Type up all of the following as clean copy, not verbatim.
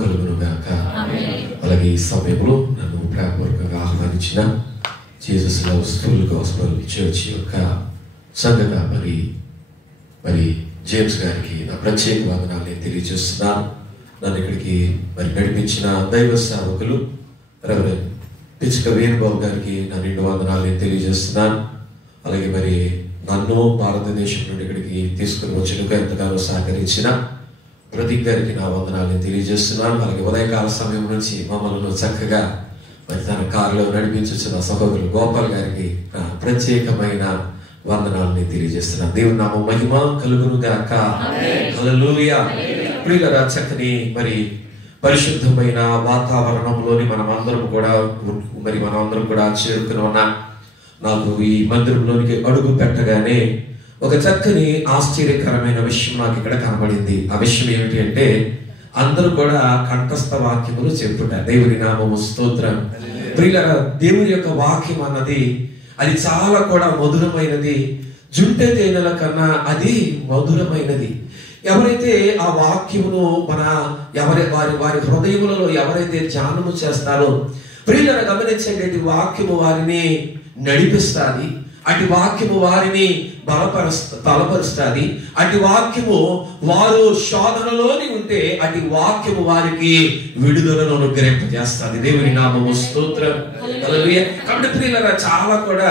కలుగునుగాక. అలాగే ఈ సమయంలో నన్ను ప్రేమపూర్వకంగా ఆహ్వానించిన Jesus loves full gospel church యొక్క సంఘంగా మరి జేమ్స్ గారికి నా ప్రత్యేక వందనాన్ని తెలియజేస్తున్నాను. నన్ను ఇక్కడికి నడిపించిన దైవ సేవకులు రెవరెండ్ పిచ్క వేణుబాబు గారికి నా నిండు వందనాన్ని తెలియజేస్తున్నాను. అలాగే నన్ను భారతదేశం నుండి ఇక్కడికి తీసుకుని వచ్చేందుకు ఎంతగానో సహకరించిన ప్రదీప్ గారికి నా వందనాన్ని తెలియజేస్తున్నాను. అలాగే ఉదయకాల సమయం నుంచి మమ్మల్ని చక్కగా తన కారులో నడిపించున్న సహోదరులు గోపాల్ గారికి నా ప్రత్యేకమైన వందనాన్ని తెలియజేస్తున్నాను. దేవుని నామం మహిమ కలుగునుగాక. హల్లెలూయా. ప్రియులారా, చక్కని పరిశుద్ధమైన వాతావరణంలోని మనమందరం కూడా చేరుకుని ఉన్న నాకు ఈ మందిరంలోనికి అడుగు పెట్టగానే ఒక చక్కని ఆశ్చర్యకరమైన విషయం నాకు ఇక్కడ కనబడింది. ఆ విషయం ఏమిటి అంటే అందరూ కూడా కంఠస్థ వాక్యములు చెప్తుంటారు. దేవుని నామము స్తోత్రం. ప్రియులారా, దేవుని యొక్క వాక్యం అన్నది అది చాలా కూడా మధురమైనది. జుంటె తేనెల కన్నా అది మధురమైనది. ఎవరైతే ఆ వాక్యమును వారి హృదయములలో ఎవరైతే ధ్యానము చేస్తారో, ప్రియులను గమనించండి, వాక్యము వారిని నడిపిస్తుంది. అటు వాక్యము వారిని బలపరుస్తుంది. అటు వాక్యము వారు శోధనలోని ఉంటే అటు వాక్యము వారికి విడుదలను అనుగ్రహింపజేస్తుంది. దేవుని నామము స్తోత్రం. హల్లెలూయా. కాబట్టి ప్రియులారా, చాలా కూడా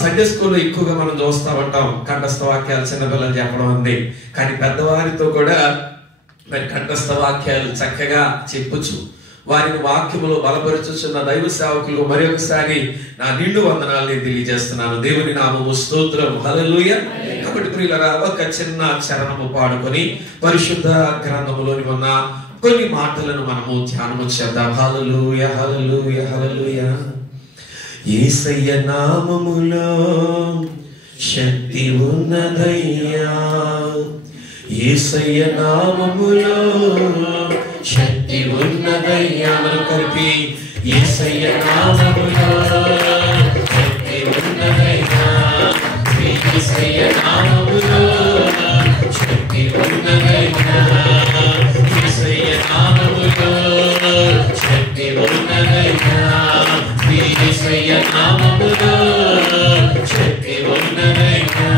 సండే స్కూల్లో ఎక్కువగా మనం చూస్తూ ఉంటాం కంఠస్థ వాక్యాలు చిన్నపిల్లలు చెప్పడం ఉంది. కానీ పెద్దవారితో కూడా కంఠస్థ వాక్యాలు చక్కగా చెప్పొచ్చు. వారిని వాక్యములో బలపరుచుచున్న దైవ సేవకులు మరొకసారి నా నిండు వందనాల్ని తెలియజేస్తున్నాను. దేవుని నామము స్తోత్రం. హల్లెలూయా. కాబట్టి ప్రియులారా, ఒక చిన్న చరణము పాడుకొని పరిశుద్ధ గ్రంథములోని ఉన్న కొన్ని మాటలను మనము ధ్యానము చేద్దాం. హల్లెలూయా, హల్లెలూయా, హల్లెలూయా. యేసయ్య నామములో శక్తి ఉన్నదయ్యా, యేసయ్య నామములో శక్తి ఉన్నదయ్యా. మనం కలిపి యేసయ్య నామములో శక్తి ఉన్నదయ్యా, యేసయ్య నామములో శక్తి ఉన్నదయ్యా, యేసయ్య నామములో శక్తి ఉన్నదయ్యా, యేసయ్య నామములో శక్తి ఉన్నదయ్యా.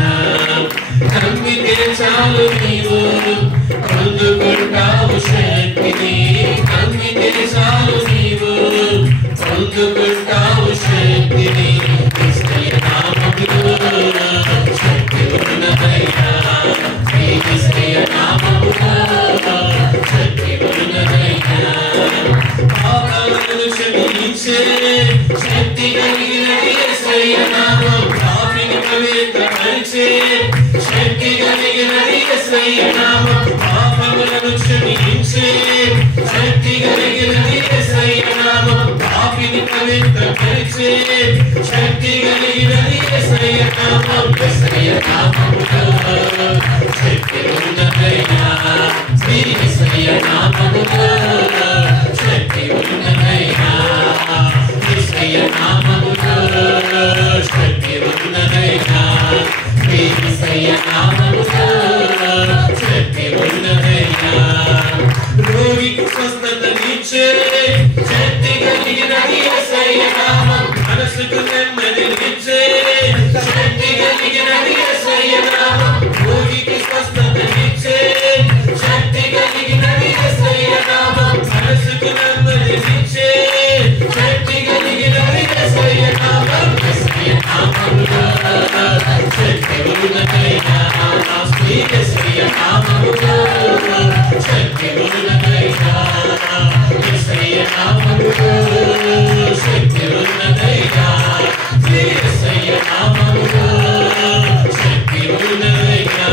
నమ్మితే చాలు నీవు పొందుకుంటావు శక్తిని, నమ్మితే చాలు నీవు పొందుకుంటావు శక్తిని. యేసయ్య నామములో శక్తి ఉన్నదయ్యా, యేసయ్య నామములో శక్తి ఉన్నదయ్యా. పాపాలను క్షమించే శక్తి కలిగిన యేసయ్య నామం, పాపిని పవిత్రపరిచే శక్తి కలిగిన యేసయ్య నామం, పాపములను క్షమించే శక్తి కలిగిన యేసయ్య నామం, పాపిని పవిత్రపరిచే శక్తి కలిగిన యేసయ్య నామం. యేసయ్య నామములో శక్తి ఉన్నదయ్యా, యేసయ్య నామములో శక్తి ఉన్నదయ్యా, యేసయ్య నామములో శక్తి ఉన్నదయ్యా, యేసయ్య నామములో శక్తి ఉన్నదయ్యా. రోగికి స్వస్థతనిచ్చే శక్తి కలిగిన యేసయ్య నామం, మనసుకు నెమ్మదినిచ్చే శక్తి కలిగిన యేసయ్య నామం, రోగికి స్వస్థతనిచ్చే శక్తి కలిగిన యేసయ్య నామం, మనసుకు నెమ్మదినిచ్చే శక్తి కలిగిన యేసయ్య నామం. యేసయ్య నామములో శక్తి ఉన్నదయ్యా, యేసయ్య నామములో శక్తి ఉన్నదయ్యా, యేసయ్య నామములో శక్తి ఉన్నదయ్యా, యేసయ్య నామములో శక్తి ఉన్నదయ్యా.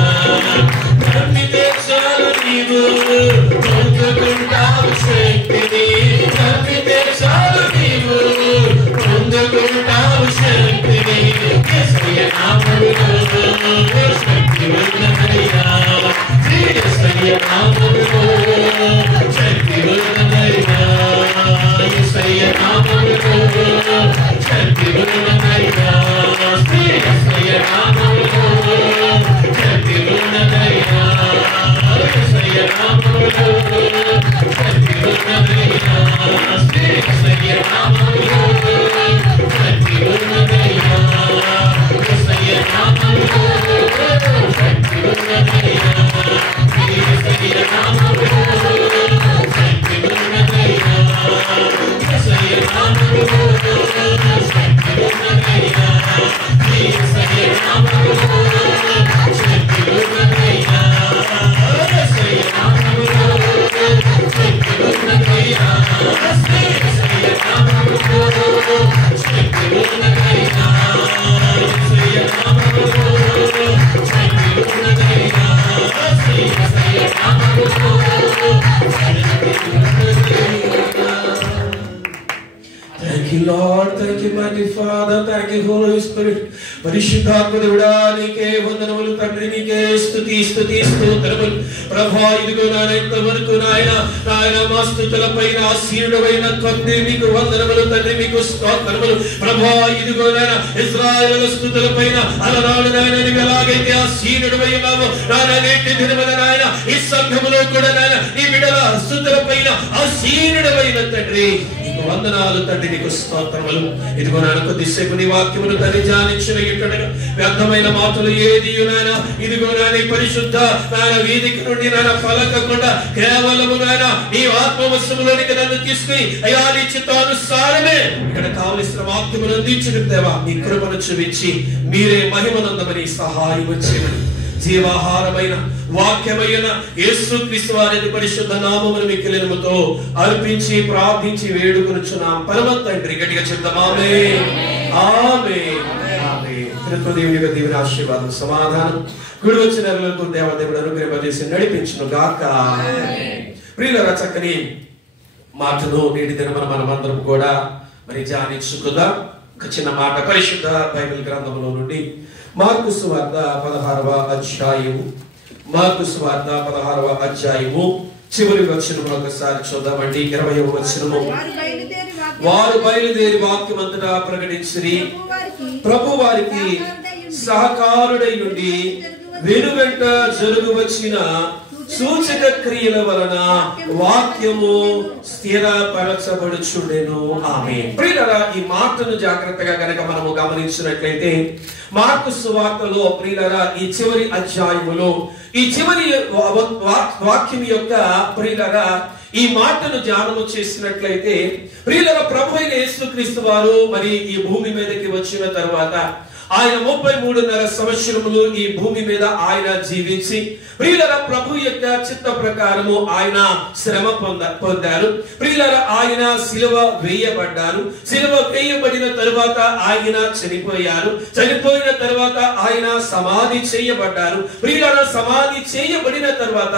నమ్మితే చాలు నీవు పొందుకుంటావు శక్తిని, నమ్మితే చాలు నీవు పొందుకుంటావు శక్తిని. యేసయ్య నామములో శక్తి ఉన్నదయ్యా, యేసయ్య నామములో శక్తి ఉన్నదయ్యా, యేసయ్య నామములో శక్తి ఉన్నదయ్యా, యేసయ్య నామములో శక్తి ఉన్నదయ్యా, యేసయ్య నామములో you Lord, thank you mighty Father, thank you Holy Spirit. పరిశుద్ధాత్మ దేవుడా నీకే వందనములు తండ్రి, నీకే స్తుతి స్తుతి స్తోత్రములు ప్రభువా. ఇదిగో నాయన ఇంతవరకు నాయన మా స్తుతులపైన ఆసీనుడైన తండ్రి మీకు వందనములు తండ్రి, మీకు స్తోత్రములు ప్రభువా. ఇదిగో నాయన ఇశ్రాయేలు స్తుతులపైన అలనాడు నాయన నీవు ఎలాగైతే ఆసీనుడై ఉన్నావో నాయన నేటి దినమున నాయన ఈ సంఘములో కూడా నాయన నీ బిడ్డల స్తుతులపైన ఆసీనుడైన తండ్రి నీకు వందనాలు తండ్రి, నీకు స్తోత్రములు. ఇదిగో నాయన కొద్దిసేపు నీ వాక్యమును తండ్రి ధ్యానించిన ఇట్టడగా వ్యర్థమైన మాటలు ఏది నాయన ఇదిగో నాయన పరిశుద్ధ నాయన వేదిక నుండి నాయన పలకకుండా కేవలము నాయన నీ ఆత్మవశములోనికి నన్ను తీసుకుని అయ్యా నీ చిత్తానుసారమే ఇక్కడ కావలసిన వాక్యమును అందించిన దేవా నీ కృపను చూపించి మీరే మహిమనందమని సహాయం చేయమని జీవాహారమైన వాక్యమైన యేసుక్రీస్తు వారి పరిశుద్ధ నామమును మిక్కిలినముతో అర్పించి ప్రార్థించి వేడుకొనుచున్నాం పరమ తండ్రి. గట్టిగా చెప్తాం ఆమేన్ ఆమేన్ ఆమేన్. దేవుని యొక్క దీవెన ఆశీర్వాదం సమాధానం కూడి వచ్చిన దేవదేవుడు అనుగ్రహింపజేసి నడిపించును గాక. ప్రియులారా, చక్కని మాటను నేటి దినమున మనమందరం కూడా మరి ధ్యానించుకుందాం. ఒక చిన్న మాట పరిశుద్ధ బైబిల్ గ్రంథంలో నుండి మార్కు సువార్త 16వ అధ్యాయము, మార్కు సువార్త 16వ అధ్యాయము చివరి వచనము ఒకసారి చూద్దామండి. 20వ వచనము. వారు బయలుదేరి వాక్యమంతటా ప్రకటించిరి, ప్రభు వారికి సహకారుడై ఉండి వెనువెంట జరుగు వచ్చిన సూచక క్రియల వలన వాక్యము స్థిరపరచబడుచుండెను. ఆమేన్. ప్రియులారా, ఈ మాటను జాగ్రత్తగా గనక మనము గమనించినట్లయితే మార్కు సువార్తలో ప్రియులారా ఈ చివరి అధ్యాయములో ఈ చివరి వాక్యం యొక్క ప్రియులారా ఈ మాటను ధ్యానము చేసినట్లయితే ప్రియులారా ప్రభు అయిన యేసుక్రీస్తు వారు మరి ఈ భూమి మీదకి వచ్చిన తర్వాత ఆయన 33.5 సంవత్సరములు ఈ భూమి మీద ఆయన జీవించి ప్రియులారా ప్రభు యొక్క చిత్త ప్రకారము ఆయన శ్రమ పొందారు. ప్రియులారా ఆయన సిలువ వేయబడ్డారు. సిలువ వేయబడిన తరువాత ఆయన చనిపోయారు. చనిపోయిన తరువాత ఆయన సమాధి చేయబడ్డారు. ప్రియులారా సమాధి చేయబడిన తరువాత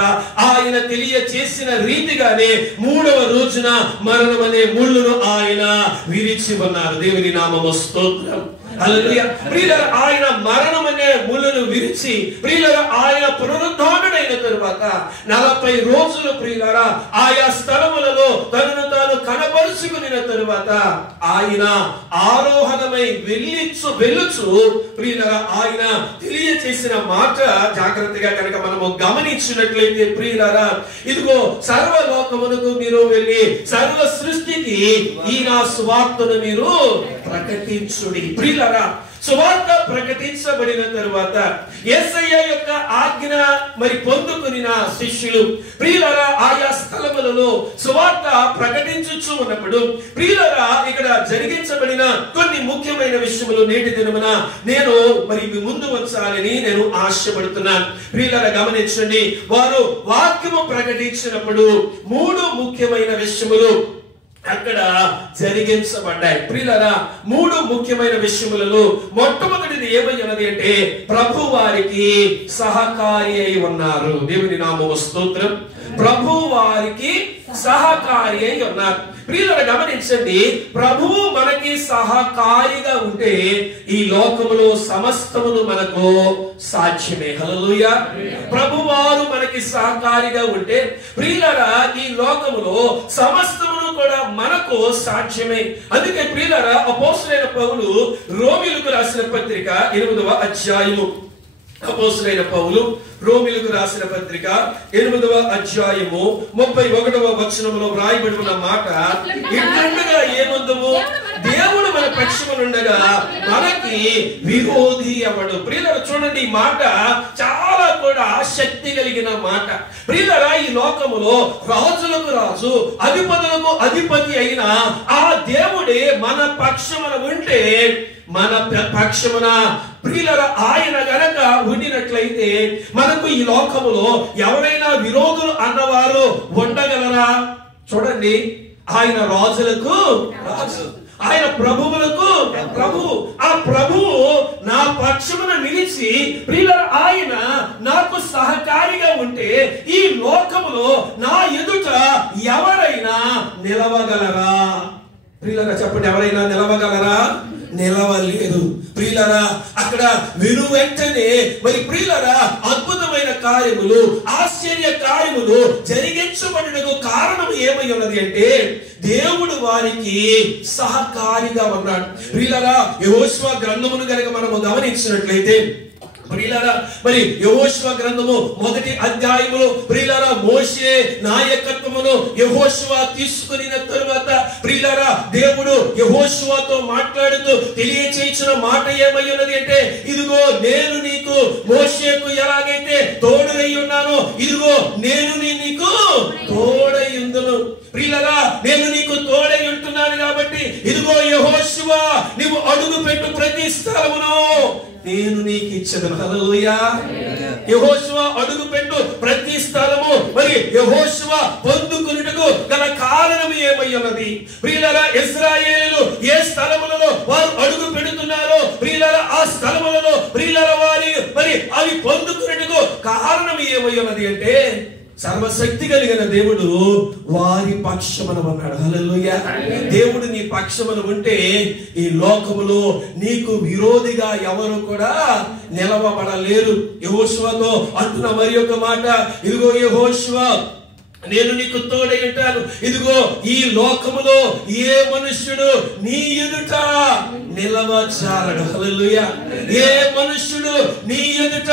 ఆయన తెలియచేసిన రీతిగానే 3వ రోజున మరణం అనే ముళ్ళును ఆయన విరిచి ఉన్నారు. దేవుని నామము స్తోత్రం. హల్లెలూయా. ప్రియులారా ఆయన మరణం అనే ముళ్ళను విరిచి ప్రియులారా ఆయన పునరుద్ధానుడైన తరువాత 40 రోజులు ప్రియులారా ఆయా స్థలములలో తనను తాను కనబరుచుకున్న తరువాత ఆయన ఆరోహణమై వెళ్ళుచు ప్రియులారా ఆయన తెలియచేసిన మాట జాగ్రత్తగా కనుక మనము గమనించినట్లయితే ప్రియులారా ఇదిగో సర్వలోకమునకు మీరు వెళ్ళి సర్వ సృష్టికి ఈ నా సువార్తను మీరు ప్రకటించుడి. ప్రియులారా సువార్త ప్రకటించబడిన తరువాత యేసయ్య యొక్క ఆజ్ఞ మరి పొందుకున్న శిష్యులు ప్రియులారా ఆయా స్థలములలో సువార్త ప్రకటించుచు ఉన్నప్పుడు ప్రియులారా ఇక్కడ జరిగించబడిన కొన్ని ముఖ్యమైన విషయములు నేటి దినమున నేను మరి ముందు వచ్చాలని నేను ఆశపడుతున్నాను. ప్రియులారా గమనించండి, వారు వాక్యము ప్రకటించినప్పుడు 3 ముఖ్యమైన విషయములు అక్కడ జరిగించబడ్డాయి. ప్రియులారా 3 ముఖ్యమైన విషయములలో మొట్టమొదటిది ఏమయ్యన్నది అంటే ప్రభు వారికి సహకారి అయి ఉన్నారు. దేవుని నామము స్తోత్రం. ప్రభు వారికి సహకారి అయి ఉన్నారు. ప్రియులారా గమనించండి, ప్రభువు మనకి సహకారిగా ఉంటే ఈ లోకములో సమస్తమును మనకు సాధ్యమే. హల్లెలూయా. ప్రభువారు మనకి సహకారిగా ఉంటే ప్రియులారా ఈ లోకములో సమస్తమును కూడా మనకు సాధ్యమే. అందుకే ప్రియులారా అపోస్తలుడైన పౌలు రోమీయులకు రాసిన పత్రిక 8వ అధ్యాయము, అపోస్తలుడైన పౌలు రోమీయులకు రాసిన పత్రిక 8వ అధ్యాయము 31వ వచనములో వ్రాయబడి ఉన్న మాట ఇట్లుండగా ఏమందుము దేవుడు మన పక్షమునుండగా మనకి విరోధి ఎవడు. ప్రియులారా చూడండి, ఈ మాట చాలా కూడా శక్తి కలిగిన మాట. ప్రియులారా ఈ లోకములో రాజులకు రాజు అధిపతులకు అధిపతి అయిన ఆ దేవుడే మన పక్షమున ఉంటే మన పక్షమున ప్రియులారా ఆయన గనక ఉండినట్లయితే మనకు ఈ లోకములో ఎవరైనా విరోధులు అన్నవారు ఉండగలరా? చూడండి, ఆయన రాజులకు రాజు, ఆయన ప్రభువులకు ప్రభు. ఆ ప్రభువు నా పక్షమున నిలిచి ప్రియులారా ఆయన నాకు సహకారిగా ఉంటే ఈ లోకములో నా ఎదుట ఎవరైనా నిలవగలరా? ప్రియులారా చెప్పండి, ఎవరైనా నిలవగలరా? నిలవలేరు. ప్రియులారా అక్కడ విను వెంటనే మరి ప్రియులారా అద్భుతమైన కార్యములు, ఆశ్చర్య కార్యములు జరిగించబడుటకు కారణం ఏమై ఉన్నది అంటే దేవుడు వారికి సహకారిగా ఉన్నాడు. ప్రియులారా యెహోషువ గ్రంథమును గనుక మనము గమనించినట్లయితే ప్రియులారా మరి యెహోషువ గ్రంథము 1వ అధ్యాయములో ప్రియులారా మోషే నాయకత్వమును యెహోషువ తీసుకున్న తరువాత ప్రియులారా దేవుడు యెహోషువతో మాట్లాడుతూ తెలియచేయించిన మాట ఏమై ఉన్నది అంటే, ఇదిగో నేను నీకు మోషేకు ఎలాగైతే తోడునై ఉన్నానో ఇదిగో నేను నీకు తోడై ఉందును. ప్రియులారా నేను నీకు తోడై ఉంటున్నాను కాబట్టి ఇదిగో యెహోషువ నీవు అడుగు పెట్టు ప్రతి స్థలమును నేను నీకు ఇచ్చదను. హల్లెలూయా. యెహోషువ అడుగు పెట్టు ప్రతి స్థలము మరి యెహోషువ పొందుకొనుటకు గల కారణం ఏమై ఉన్నది? ప్రియులారా ఇశ్రాయేలీయులు ఏ స్థలములలో వారు అడుగు పెడుతున్నారో ప్రియులారా ఆ స్థలములలో ప్రియులారా వారి మరి అవి పొందుకొనుటకు కారణం ఏమై ఉన్నది అంటే సర్వశక్తి కలిగిన దేవుడు వారి పక్షమున ఉన్నాడు. హల్లెలూయా. దేవుడు నీ పక్షమున ఉంటే ఈ లోకములో నీకు విరోధిగా ఎవరు కూడా నిలవబడలేరు. యెహోషువతో అంటున్న మరి ఒక మాట, ఇదిగో యెహోషువ నేను నీకు తోడై ఉంటాను. ఇదిగో ఈ లోకములో ఏ మనుష్యుడు నీ ఎదుట నిలవజాలడు. హల్లెలూయా. ఏ మనుష్యుడు నీ ఎదుట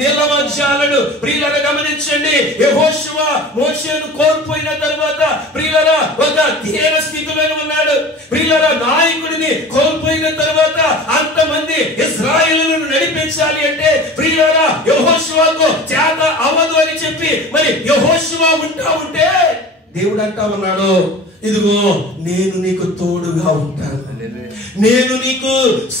నిలవజాలడు. ప్రియులారా గమనించండి, యెహోషువ మోషేను కోల్పోయిన తర్వాత ప్రియులారా ఒక దీన స్థితిలో ఉన్నాడు. ప్రియులారా నాయకుడిని కోల్పోయిన తర్వాత అంతమంది ఇశ్రాయేలులను నడిపించాలి అంటే ప్రియులారా యెహోషువకు చేత అవ్వదు అని చెప్పి మరి యెహోషువ ఉంటా ఉంటే దేవుడు అంటా ఉన్నాడు, ఇదిగో నేను నీకు తోడుగా ఉంటాను, నేను నీకు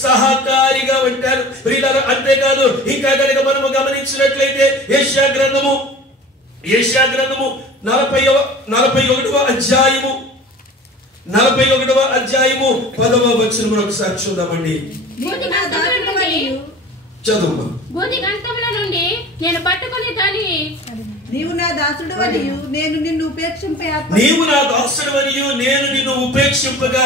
సహకారిగా ఉంటాను. ప్రియులారా అంతేకాదు ఇంకా కనుక మనము గమనించినట్లయితే యెషయా గ్రంథము 41వ అధ్యాయము 10వ వచనమును ఒకసారి చూద్దామండి. చదువు. భూదిగంతముల నుండి నేను పట్టుకుని దాని నీవు నా దాసుడవనియు నేను నిన్ను ఉపేక్షింపగా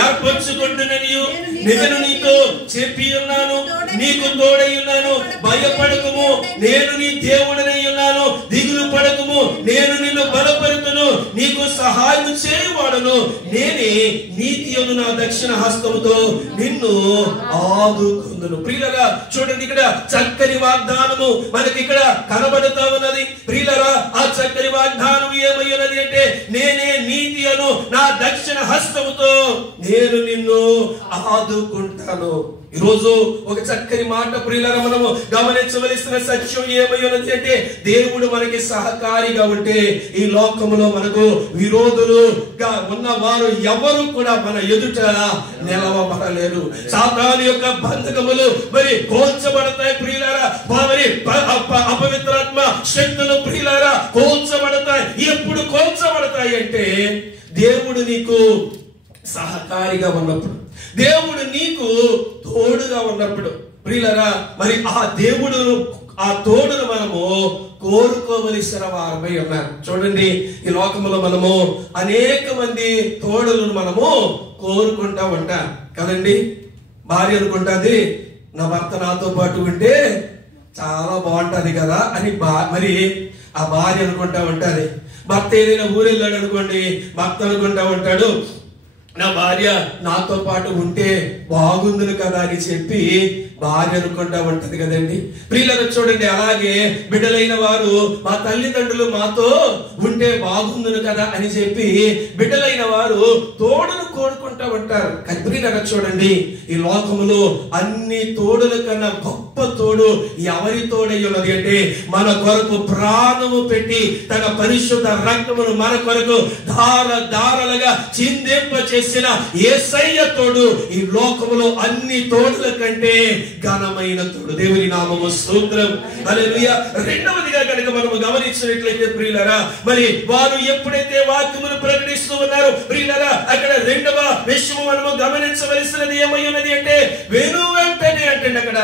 ఏర్పరచుకుంటున్ననియు నేను నీతో చెప్పి ఉన్నాను, నీకు తోడై ఉన్నాను, భయపడకుము, నేను నీ దేవుడనై ఉన్నాను, దిగులు పడకుము, నేను నిన్ను బలపరుతును, నీకు సహాయం చేయవాడను, నేనే నీతియను నా దక్షిణ హస్తముతో నిన్ను ఆదుకుందును. ప్రియులారా చూడండి, ఇక్కడ చక్కని వాగ్దానము మనకి ఇక్కడ కనబడుతా ఉన్నది. ప్రియులారా ఆ చక్కని వాగ్దానం ఏమై ఉన్నది అంటే నేనే నీతి అను నా దక్షిణ హస్తముతో నేను నిన్ను ఆదుకుంటాను. ఈరోజు ఒక చక్కని మాట ప్రియులారా మనము గమనించవలసిన సత్యం ఏమై ఉన్నది అంటే దేవుడు మనకి సహకారిగా ఉంటే ఈ లోకములో మనకు విరోధులుగా ఉన్నవారు ఎవరు కూడా మన ఎదుట నిలవబడలేరు. సాతాను యొక్క బంధకములు మరి కోల్చబడతాయి ప్రియులారా. మరి అపవిత్రాత్మ శక్తులు ప్రియులారా కోల్చబడతాయి. ఎప్పుడు కోల్చబడతాయి అంటే దేవుడు నీకు సహకారిగా ఉన్నప్పుడు, దేవుడు నీకు తోడుగా ఉన్నప్పుడు. ప్రియులారా మరి ఆ తోడును మనము కోరుకోవలసిన వారమై ఉన్నారు. చూడండి ఈ లోకములో మనము అనేక మంది తోడులను మనము కోరుకుంటా ఉంటాం కదండి. భార్య అనుకుంటుంది, నా భర్త నాతో పాటు ఉంటే చాలా బాగుంటది కదా అని మరి ఆ భార్య అనుకుంటా ఉంటది. భర్త ఏదైనా ఊరెళ్ళాడు అనుకోండి, భర్త అనుకుంటా ఉంటాడు, నా భార్య నాతో పాటు ఉంటే బాగుందును కదా అని చెప్పి భార్య అనుకుంటా ఉంటది కదండి. ప్రియులను చూడండి, అలాగే బిడ్డలైన వారు మా తల్లిదండ్రులు మాతో ఉంటే బాగుందును కదా అని చెప్పి బిడ్డలైన వారు తోడును కోరుకుంటా ఉంటారు. ప్రియులను చూడండి, ఈ లోకములో అన్ని తోడుల కన్నా గొప్ప తోడు ఎవరి తోడై ఉన్నది అంటే మన కొరకు ప్రాణము పెట్టి తన పరిశుద్ధ రక్తమును మన కొరకు ధారలుగా చిందింప చేసిన యేసయ్య తోడు ఈ లోకములో అన్ని తోడుల కంటే ఘనమైన తోడు. దేవుని నామము స్తోత్రం. హల్లెలూయా. రెండవదిగా కనుక మనము గమనించినట్లయితే ప్రియులారా మరి వారు ఎప్పుడైతే వాక్యమును ప్రకటిస్తూ ఉన్నారు ప్రియులారా అక్కడ రెండవ విషయము మనము గమనించవలసినది ఏమై ఉన్నది అంటే వెను వెంటనే అంటే అక్కడ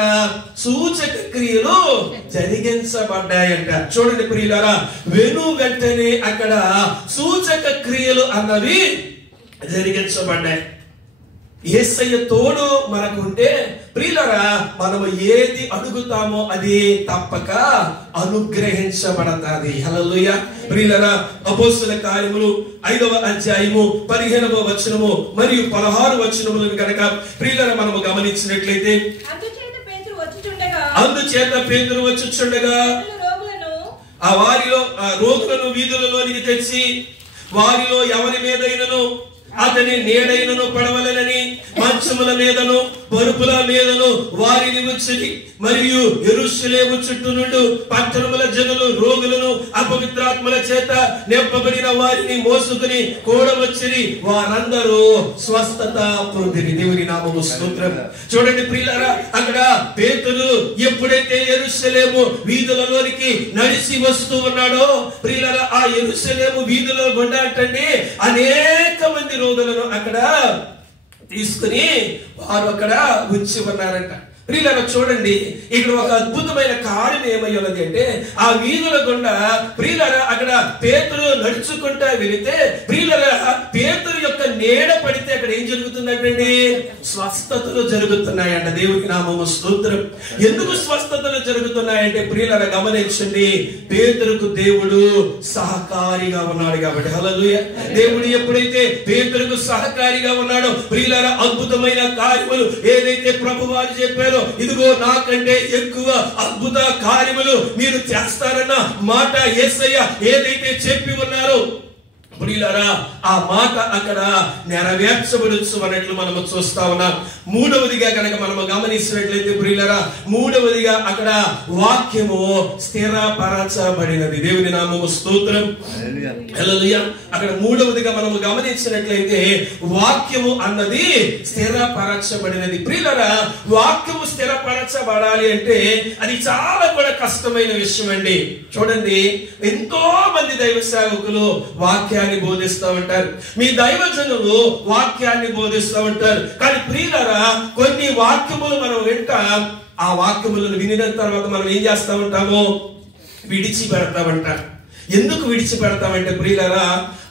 సూచక క్రియలు జరిగించబడ్డాయంట. చూడండి ప్రియులారా, వెను వెంటనే అక్కడ సూచక క్రియలు అన్నవి జరిగించబడ్డాయి. యేసయ్య తోడు మనకు ఉంటే ప్రియులారా మనము ఏది అడుగుతామో అది తప్పక అనుగ్రహించబడతాది. హల్లెలూయా. ప్రియులారా, అపోస్తలుల కార్యములు 5వ అధ్యాయము 15వ వచనము మరియు 16 వచనములను గనక ప్రియులారా మనము గమనించినట్లయితే, అందుచేత పేతురు వచ్చుచుండగా ఆ రోగులను వీధులలోనికి తెచ్చి వారిలో ఎవరి మీదైనను అతని నీడైనను పడవలనని మంచముల మీదను పరుపుల మీదను వారిని ఉంచి మరియు యెరూషలేము చుట్టూ నుండి పట్టణముల జనులు రోగులను అపవిత్రాత్మల చేత నింపబడిన వారిని మోసుకుని కూడవచ్చిరి. వారందరూ స్వస్థత పొందిరి. దేవుని నామము స్తోత్రం. చూడండి ప్రియులారా, అక్కడ పేతురు ఎప్పుడైతే యెరూషలేము వీధులలోనికి నడిచి వస్తూ ఉన్నాడో ప్రియులారా, ఆ యెరూషలేము వీధుల గుండా అంటండి అనేక మంది రోగులను అక్కడ తీసుకుని వారు అక్కడ ఉంచి ఉన్నారంట. ప్రియులారా చూడండి, ఇక్కడ ఒక అద్భుతమైన కార్యం ఏమై ఉన్నది అంటే, ఆ వీధుల గుండా ప్రియులారా అక్కడ పేతురు నడుచుకుంటా వెళితే ప్రియులారా పేతురు యొక్క నీడ పడితే అక్కడ ఏం జరుగుతుందంటే స్వస్థతలు జరుగుతున్నాయంట. దేవునికి నామము స్తోత్రం. ఎందుకు స్వస్థతలు జరుగుతున్నాయంటే ప్రియులారా గమనించండి, పేతురుకు దేవుడు సహకారిగా ఉన్నాడు కాబట్టి. హల్లెలూయా. దేవుడు ఎప్పుడైతే పేతురుకు సహకారిగా ఉన్నాడో ప్రియులారా అద్భుతమైన కార్యములు ఏదైతే ప్రభువారు చెప్పారో, ఇదిగో నాకంటే ఎక్కువ అద్భుత కార్యములు మీరు చేస్తారన్న మాట యేసయ్య ఏదైతే చెప్పి ఉన్నారో ప్రియులారా ఆ మాట అక్కడ నెరవేర్చబడొచ్చు అన్నట్లు మనము చూస్తా ఉన్నాం. మూడవదిగా కనుక మనము గమనించినట్లయితే ప్రియులారా, మూడవదిగా అక్కడ వాక్యము స్థిరపరచబడినది. దేవుని నామము స్తోత్రం. హల్లెలూయా. అక్కడ మూడవదిగా మనము గమనించినట్లయితే వాక్యము అన్నది స్థిరపరచబడినది. ప్రియులారా, వాక్యము స్థిరపరచబడాలి అంటే అది చాలా కూడా కష్టమైన విషయం అండి. చూడండి, ఎంతో మంది దైవ సేవకులు వాక్యాన్ని బోధిస్తూ ఉంటారు, మీ దైవజనులు వాక్యాన్ని బోధిస్తూ ఉంటారు. కానీ ప్రియులారా కొన్ని వాక్యములు మనం వింటాం, ఆ వాక్యములను వినిన తర్వాత మనం ఏం చేస్తా ఉంటామో విడిచిపెడతామంటారు. ఎందుకు విడిచిపెడతామంటే ప్రియులారా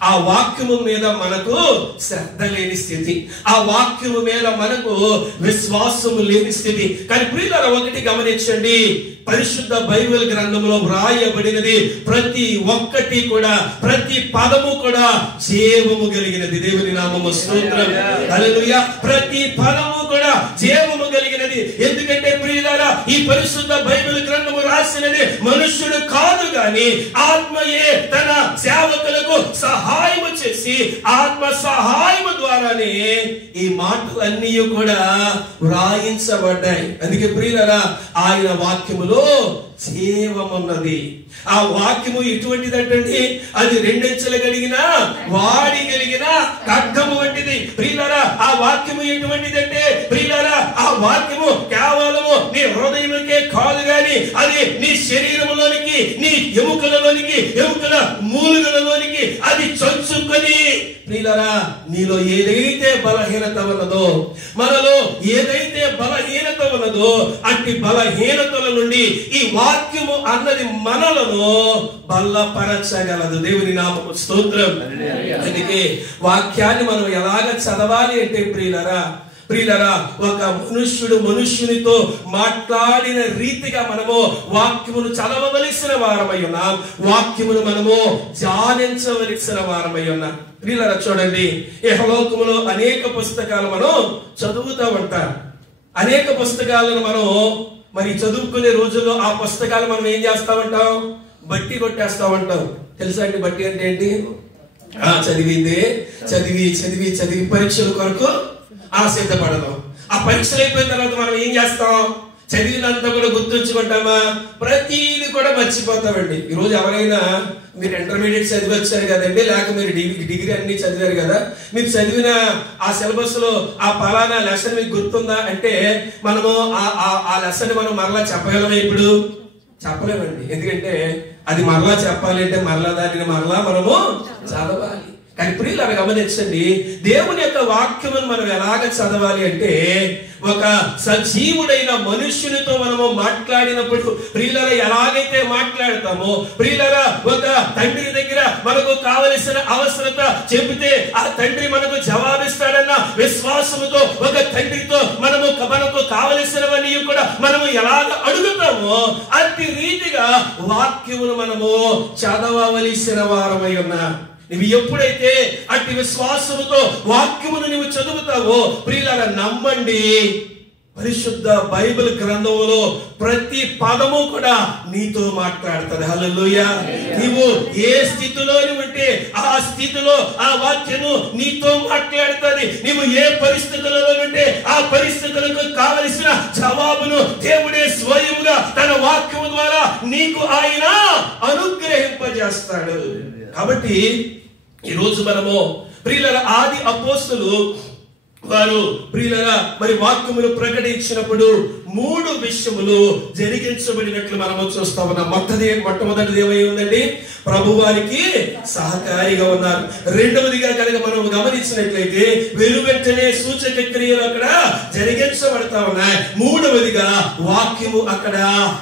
ఆ వాక్యము మీద మనకు శ్రద్ధ లేని స్థితి, ఆ వాక్యము మీద మనకు విశ్వాసము లేని స్థితి. కానీ ప్రియులారా ఒకటి గమనించండి, పరిశుద్ధ బైబిల్ గ్రంథంలో వ్రాయబడినది ప్రతి ఒక్కటి కూడా, ప్రతి పదము కూడా జీవము కలిగినది. దేవుని నామము స్తోత్రం. హల్లెలూయా. ప్రతి పదము కూడా జీవము కలిగినది. ఎందుకంటే ప్రియులారా ఈ పరిశుద్ధ బైబిల్ గ్రంథము రాసినది మనుష్యుడు కాదు గాని ఆత్మయే తన సేవకులకు సహాయము చేసి ఆత్మ సహాయము ద్వారానే ఈ మాటలన్నీ కూడా వ్రాయించబడ్డాయి. అందుకే ప్రియులారా ఆయన వాక్యములో జీవమున్నది. ఆ వాక్యము ఎటువంటిదంటే అది రెండంచెలు కలిగిన వాడి కలిగిన ఖడ్గము వంటిది. ప్రియులారా ఆ వాక్యము ఎటువంటిదంటే ప్రియులారా ఆ వాక్యము కేవలము నీ హృదయముకే కాదు గాని అది నీ శరీరములోనికి, నీ ఎముకలలోనికి, ఎముకల మూలుగలలోనికి అది చొచ్చుకొని ప్రియులారా నీలో ఏదైతే బలహీనత ఉన్నదో, మనలో ఏదైతే బలహీనత ఉన్నదో అట్టి బలహీనతల నుండి ఈ వాక్యము అన్నది మనలను బలపరచగలదు. దేవుని నామము స్తోత్రం. అందుకే వాక్యాన్ని మనం ఎలాగ చదవాలి అంటే ప్రియులారా ఒక మనుష్యుడు మనుష్యునితో మాట్లాడిన రీతిగా మనము వాక్యమును చదవవలసిన వారమై ఉన్నాం, వాక్యమును మనము ధ్యానించవలసిన వారమై ఉన్నాం. ప్రియులారా చూడండి, ఇహలోకములో అనేక పుస్తకాలు మనం చదువుతూ ఉంటాం. అనేక పుస్తకాలను మనం మరి చదువుకునే రోజుల్లో ఆ పుస్తకాలు మనం ఏం చేస్తా ఉంటాం, బట్టి కొట్టేస్తా ఉంటాం. తెలుసా అండి బట్టి అంటే ఏంటి? చదివిందే చదివి చదివి చదివి పరీక్షల కొరకు సిద్ధపడదాం. ఆ పరీక్షలు అయిపోయిన తర్వాత మనం ఏం చేస్తాం, చదివినంతా కూడా గుర్తుంచుకుంటామా? ప్రతిది కూడా మర్చిపోతామండి. ఈరోజు ఎవరైనా మీరు ఇంటర్మీడియట్ చదివి వచ్చారు కదండి, లేక మీరు డిగ్రీ అన్ని చదివారు కదా, మీరు చదివిన ఆ సిలబస్ లో ఆ పలానా లెసన్ మీకు గుర్తుందా అంటే మనము ఆ లెసన్ మనం మరలా చెప్పగలమా? ఇప్పుడు చెప్పలేమండి. ఎందుకంటే అది మరలా చెప్పాలి అంటే మరలా దానిని మరలా మనము చదవాలి. కానీ ప్రియులారా గమనించండి, దేవుని యొక్క వాక్యమును మనం ఎలాగ చదవాలి అంటే ఒక సజీవుడైన మనుష్యునితో మనము మాట్లాడినప్పుడు ప్రియులారా ఎలాగైతే మాట్లాడతామో, ప్రియులారా ఒక తండ్రి దగ్గర మనకు కావలసిన అవసరత చెబితే ఆ తండ్రి మనకు జవాబిస్తాడన్న విశ్వాసం విశ్వాసముతో ఒక తండ్రితో మనకు కావలసినవన్నీ కూడా మనము ఎలాగ అడుగుతామో అట్టి రీతిగా వాక్యమును మనము చదవవలసిన వారమై ఉన్నాం. నువ్వు ఎప్పుడైతే అట్టి విశ్వాసముతో వాక్యమును నువ్వు చదువుతావో ప్రియులారా, నమ్మండి, పరిశుద్ధ బైబిల్ గ్రంథంలో ప్రతి పదము కూడా నీతో మాట్లాడుతుంది. హల్లెలూయా. నీవు ఏ స్థితిలో ఉంటే ఆ స్థితిలో ఆ వాక్యము నీతో మాట్లాడుతుంది. నీవు ఏ పరిస్థితులలో ఉంటే ఆ పరిస్థితులకు కావలసిన జవాబును దేవుడే స్వయముగా తన వాక్యము ద్వారా నీకు ఆయన అనుగ్రహింపజేస్తాడు. కాబట్టి ఈరోజు మనము ప్రియులారా, ఆది అపోస్తలులు వారు ప్రియులారా మరి వాక్యములు ప్రకటించినప్పుడు 3 విషయములు జరిగించబడినట్లు మనము చూస్తా ఉన్నాం. మొట్టమొదటిది ఏమై ఉందండి? ప్రభు వారికి సహకారిగా ఉన్నారు. రెండవదిగా కనుక మనం గమనించినట్లయితే వెనువెంటనే సూచక క్రియలు అక్కడ జరిగించబడతా ఉన్నాయి. మూడవదిగా వాక్యము అక్కడ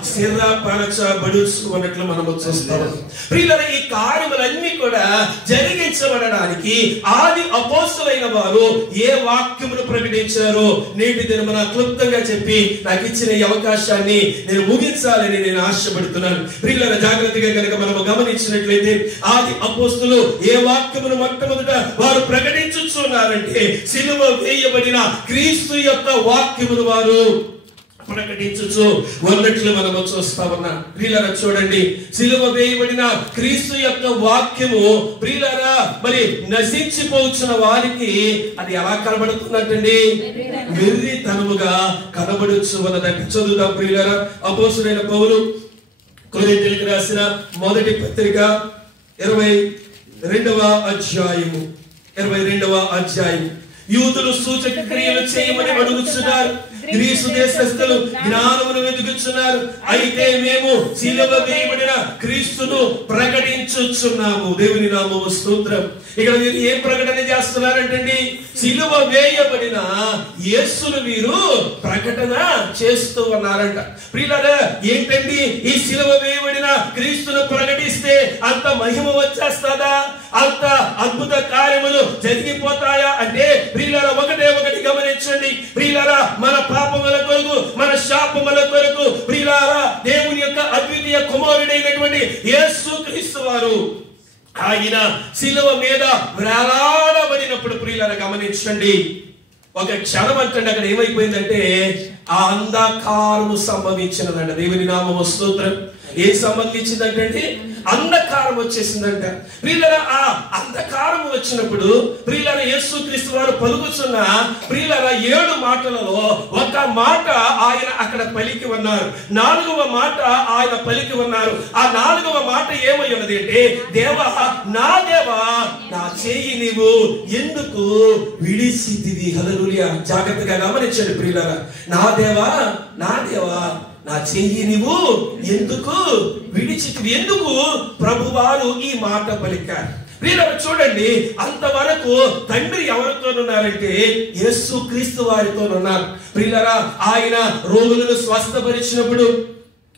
స్థిరపరచబడుచున్నట్లు మనము చూస్తాము. ప్రియులారా, ఈ కార్యములన్నీ కూడా జరిగించబడడానికి ఆది అపోస్తలులైన వారు ఏ వాక్యమును ప్రకటించారో నేటి దినమున క్లుప్తంగా చెప్పి నాకు ఇచ్చిన ఈ అవకాశాన్ని నేను ముగించాలని నేను ఆశపడుతున్నాను. ప్రియులారా, జాగ్రత్తగా కనుక మనము గమనించినట్లయితే ఆది అపోస్తలులు ఏ వాక్యమును మొట్టమొదట వారు ప్రకటించుచున్నారంటే సిలువ వేయబడిన క్రీస్తు యొక్క వాక్యమును వారు ప్రకటించుచు ఉన్నట్లు మనము చూస్తా ఉన్నాం. ప్రియులారా, చూడండి, సిలువ వేయబడిన క్రీస్తు యొక్క వాక్యము ప్రియులారా మరి నశించిపోతున్న వారికి అది ఎలా కనబడుతున్నట్టండి? వెర్రితనముగా కనబడుచు ఉన్నదంటే. చదువుదాం ప్రియులారా. అపోస్తలుడైన పౌలు కొరింథీయులకు రాసిన మొదటి పత్రిక 22వ అధ్యాయం. యూదులు సూచక క్రియలు చేయమని అడుగుతున్నారు, గ్రీసు దేశస్థులు జ్ఞానమును వెతుకుచున్నారు, అయితే మేము సిలువ వేయబడిన క్రీస్తును ప్రకటించుచున్నాము. దేవుని నామము స్తోత్రం. ఇక్కడ వీరు ఏం ప్రకటన చేస్తున్నారంటండి? సిలువ వేయబడిన యేసును వీరు ప్రకటన చేస్తూ ఉన్నారంట. ప్రియులారా, ఏంటండి ఈ సిలువ వేయబడిన క్రీస్తును ప్రకటిస్తే అంత మహిమ వచ్చేస్తాదా? అంత అద్భుత కార్యములు జరిగిపోతాయా అంటే ప్రియులారా, ఒకటి గమనించండి. ప్రియులారా, మన పాపముల కొరకు, మన శాపముల కొరకు ప్రియులారా దేవుని యొక్క అద్వితీయ కుమారుడైనటువంటి యేసుక్రీస్తు వారు ఆయన శిలువ మీద వేలాడబడినప్పుడు ప్రియులారా గమనించండి, ఒక క్షణం అంటే అక్కడ ఏమైపోయిందంటే ఆ అంధకారము సంభవించినదంట. దేవుని నామము స్తోత్రం. ఏం సంబంధించిందంటే అంధకారం వచ్చేసిందంట. ప్రియులారా, ఆ అంధకారం వచ్చినప్పుడు ప్రియులారా యేసుక్రీస్తు వారు పలుకుతున్న ప్రియులారా 7 మాటలలో ఒక మాట ఆయన అక్కడ పలికి ఉన్నారు, 4వ మాట ఆయన పలికి ఉన్నారు. ఆ 4వ మాట ఏమై ఉన్నది అంటే, దేవా నా చేయి నీవు ఎందుకు విడిచితివి? హల్లెలూయా. జాగ్రత్తగా గమనించండి ప్రియులారా. నా దేవా నా చెయ్యి నీవు ఎందుకు విడిచితివి? ఎందుకు ప్రభువారు ఈ మాట పలికారు? ప్రియులారా, చూడండి, అంతవరకు తండ్రి ఎవరితో ఉన్నారంటే యేసుక్రీస్తు వారితో ఉన్నారు. ప్రియులారా, ఆయన రోగులను స్వస్థపరిచినప్పుడు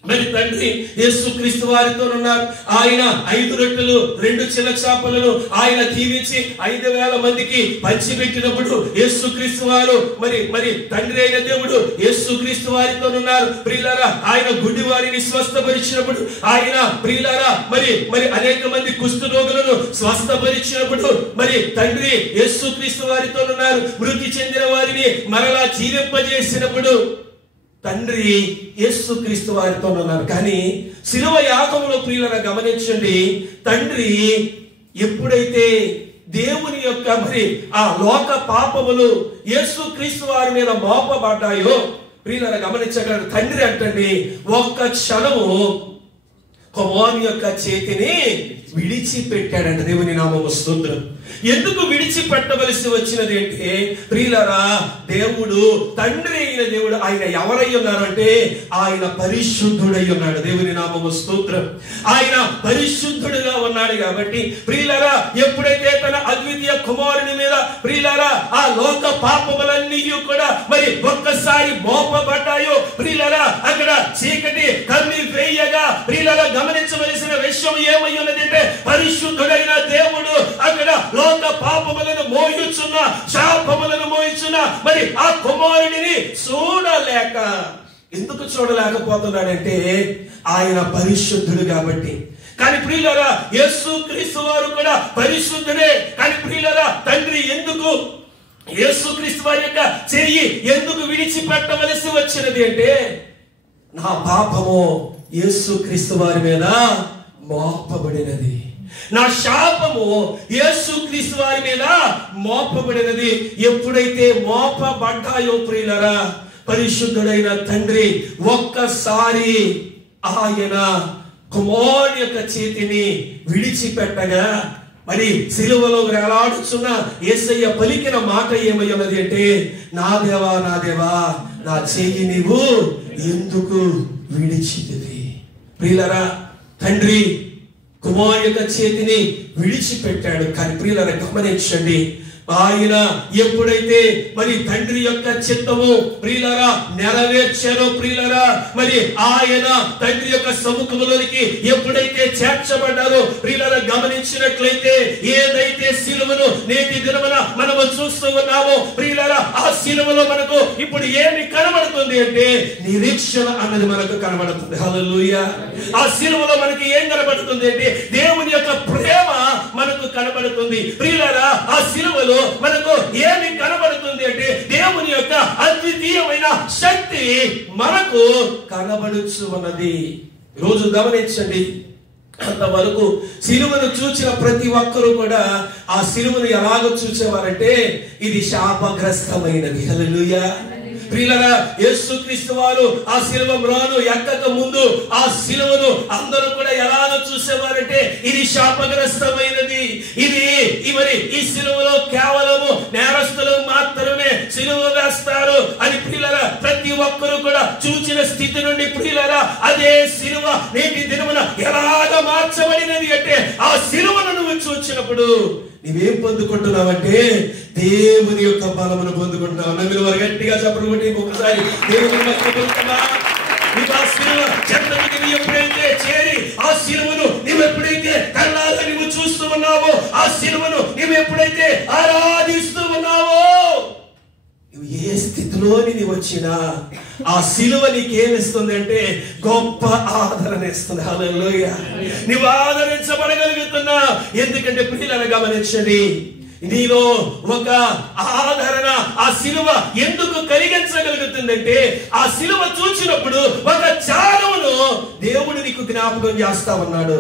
మరి తండ్రి యేసుక్రీస్తు వారితో ఉన్నారు. ఆయన 5 రొట్టెలు 2 చిన్న చేపలను ఆయన దీవించి 5,000 మందికి పంచిపెట్టినప్పుడు యేసుక్రీస్తు వారు మరి తండ్రి అయిన దేవుడు యేసుక్రీస్తు వారితో ఉన్నారు. ప్రియులారా, ఆయన గుడ్డి వారిని స్వస్థపరిచినప్పుడు, ఆయన ప్రియులారా మరి అనేక మంది కుష్ఠ రోగులను స్వస్థపరిచినప్పుడు మరి తండ్రి యేసుక్రీస్తు వారితో ఉన్నారు. మృతి చెందిన వారిని మరలా జీవింపజేసినప్పుడు తండ్రి యేసుక్రీస్తు వారితో ఉన్నారు. కానీ శిలువ యాగంలో ప్రియులారా గమనించండి, తండ్రి ఎప్పుడైతే దేవుని యొక్క మరి ఆ లోక పాపములు యేసుక్రీస్తు వారి మీద మోపబడ్డాయో ప్రియులారా గమనించగలరు. తండ్రి అంటండి ఒక్క క్షణము కుమారుని యొక్క చేతిని విడిచిపెట్టాడంట. దేవుని నామము స్తోత్రం. ఎందుకు విడిచిపెట్టవలసి వచ్చినది అంటే ప్రియులారా, దేవుడు తండ్రి అయిన దేవుడు ఆయన ఎవరై ఉన్నారంటే ఆయన పరిశుద్ధుడై ఉన్నాడు. దేవుని నామము స్తోత్రం. ఆయన పరిశుద్ధుడుగా ఉన్నాడు కాబట్టి ప్రియులారా, ఎప్పుడైతే తన అద్వితీయ కుమారుని మీద ప్రియులారా ఆ లోక పాపములన్నీ కూడా మరి ఒక్కసారి మోపబడ్డాయో ప్రియులారా, అక్కడ చీకటి కమ్మి వేయగా ప్రియులారా గమనించవలసిన విషయం ఏమై ఉన్నది అంటే పరిశుద్ధుడైన దేవుడు అక్కడ లోక పాపములను మోయుచున్న శాపములను మోయుచున్న కూర్చున్న మరి ఆ కుమారుడిని చూడలేక, ఎందుకు చూడలేకపోతున్నాడంటే ఆయన పరిశుద్ధుడు కాబట్టి. కానీ ప్రియులారా, యేసు క్రీస్తు వారు కూడా పరిశుద్ధుడే. కానీ ప్రియులారా, తండ్రి ఎందుకు యేసు క్రీస్తు వారి యొక్క చెయ్యి ఎందుకు విడిచిపెట్టవలసి వచ్చినది అంటే, నా పాపము యేసు క్రీస్తు వారి మీద మోపబడినది, నా శాపము యేసు క్రీస్తు వారి మీద మోపబడినది. ఎప్పుడైతే మోపబడ్డాయో ప్రియులారా, పరిశుద్ధుడైన తండ్రి ఒక్కసారి ఆయన కుమారుని యొక్క చేతిని విడిచిపెట్టగా, మరి సిలువలో వేలాడుచున్న యేసయ్య పలికిన మాట ఏమై ఉన్నది అంటే, నా దేవా నా దేవా, నా చెయ్యి నీవు ఎందుకు విడిచితివి. ప్రియులారా, తండ్రి కుమారు యొక్క చేతిని విడిచిపెట్టాడు. కానీ ప్రియులారా గమనించండి, ఆయన ఎప్పుడైతే మరి తండ్రి యొక్క చిత్తము ప్రియులారా నెరవేర్చారో ప్రియులారా, మరి ఆయన తండ్రి యొక్క సముఖంలోనికి ఎప్పుడైతే చేర్చబడ్డారో ప్రియులారా, గమనించినట్లయితే ఏదైతే సిలువను నేటి దినమున మనము చూస్తూ ఉన్నామో ప్రియులారా, ఆ సిలువలో మనకు ఇప్పుడు ఏమి కనబడుతుంది అంటే నిరీక్షణ అన్నది మనకు కనబడుతుంది. హల్లెలూయా. ఆ సిలువలో మనకి ఏం కనబడుతుంది అంటే దేవుని యొక్క ప్రేమ మనకు కనబడుతుంది. ప్రియులారా, ఆ సిలువలో మనకు ఏమి కనబడుతుంది అంటే దేవుని యొక్క అద్వితీయమైన శక్తి మనకు కనబడుచు ఉన్నది. రోజు గమనించండి, అంతవరకు సిలువను చూచిన ప్రతి ఒక్కరూ కూడా ఆ సిలువను ఎలాగో చూసేవారంటే ఇది శాపగ్రస్తమైనది. హల్లెలూయా. ప్రియులారా, యేసుక్రీస్తు వారు ఆ సిలువ మ్రాను ఎక్కక ముందు ఆ సిలువను అందరూ కూడా ఎలాగో చూసేవారంటే ఇది శాపగ్రస్తమైనది, ఇది మరి ఈ సిలువలో కేవలము నేరస్తులు మాత్రమే సిలువ వేస్తారు అని ప్రియులారా ప్రతి ఒక్కరూ కూడా చూచిన స్థితి నుండి ప్రియులారా అదే సిలువ నేటి దినమున ఎలాగ మార్చబడినది అంటే, ఆ సిలువను నువ్వు చూచినప్పుడు నీవేం పొందుకుంటున్నావంటే దేవుని యొక్క బలమును పొందుకుంటున్నావు. నమ్మిన వారు గట్టిగా చెప్పడం బట్టి ఒకసారి దేవుని పొందుతున్నా. ఎప్పుడైతే చేరి ఆ సిలువను నువ్వు ఎప్పుడైతే కళ్ళారా నువ్వు చూస్తూ ఉన్నావో, ఆ సిలువను నువ్వు ఎప్పుడైతే ఆరాధిస్తూ ఉన్నావో, నువ్వు ఏ స్థితిలోని నీవు వచ్చినా ఆ సిలువ నీకేమిస్తుంది అంటే గొప్ప ఆదరణ ఇస్తుంది. హల్లెలూయా. నువ్వు ఆదరించబడగలుగుతున్నా. ఎందుకంటే ప్రియులను గమనించండి, నీలో ఒక ఆదరణ ఆ సిలువ ఎందుకు కలిగించగలుగుతుందంటే, ఆ సిలువ చూసినప్పుడు ఒక త్యాగమును దేవుడు నీకు జ్ఞాపకం చేస్తా ఉన్నాడు.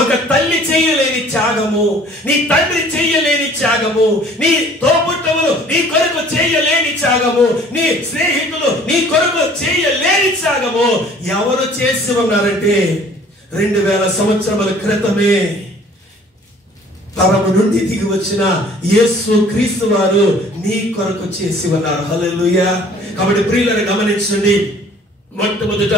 ఒక తల్లి చేయలేని త్యాగము, నీ తండ్రి చేయలేని త్యాగము, నీ తోబుట్టువులు నీ కొరకు చేయలేని త్యాగము, నీ స్నేహితులు నీ కొరకు చేయలేని త్యాగము ఎవరు చేసి ఉన్నారంటే 2000 సంవత్సరముల క్రితమే పరము నుండి దిగి వచ్చిన యేసు క్రీస్తు వారు నీ కొరకు చేసి ఉన్నారు. హల్లెలూయా. కాబట్టి ప్రియులను గమనించండి, మొట్టమొదట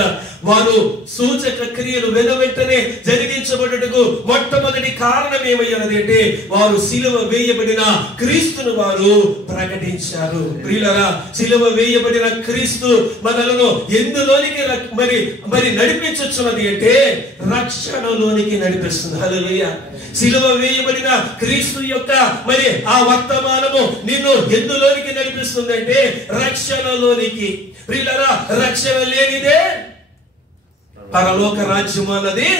వారు సూచక క్రియలు వెంటనే జరిగించబడుటకు మొట్టమొదటి కారణం ఏమయ్యన్నది అంటే వారు సిలువ వేయబడిన క్రీస్తును వారు ప్రకటించారు. ప్రియులారా, సిలువ వేయబడిన క్రీస్తు మనలను ఎందులోనికి మరి నడిపించుచున్నది అంటే రక్షణలోనికి నడిపిస్తుంది. హల్లెలూయా. సిలువ వేయబడిన క్రీస్తు యొక్క మరి ఆ వర్తమానము నిన్ను ఎందులోనికి నడిపిస్తుంది అంటే రక్షణలోనికి. ప్రియులారా, రక్షణ లేనిదే పరలోక రాజ్యం అన్నది,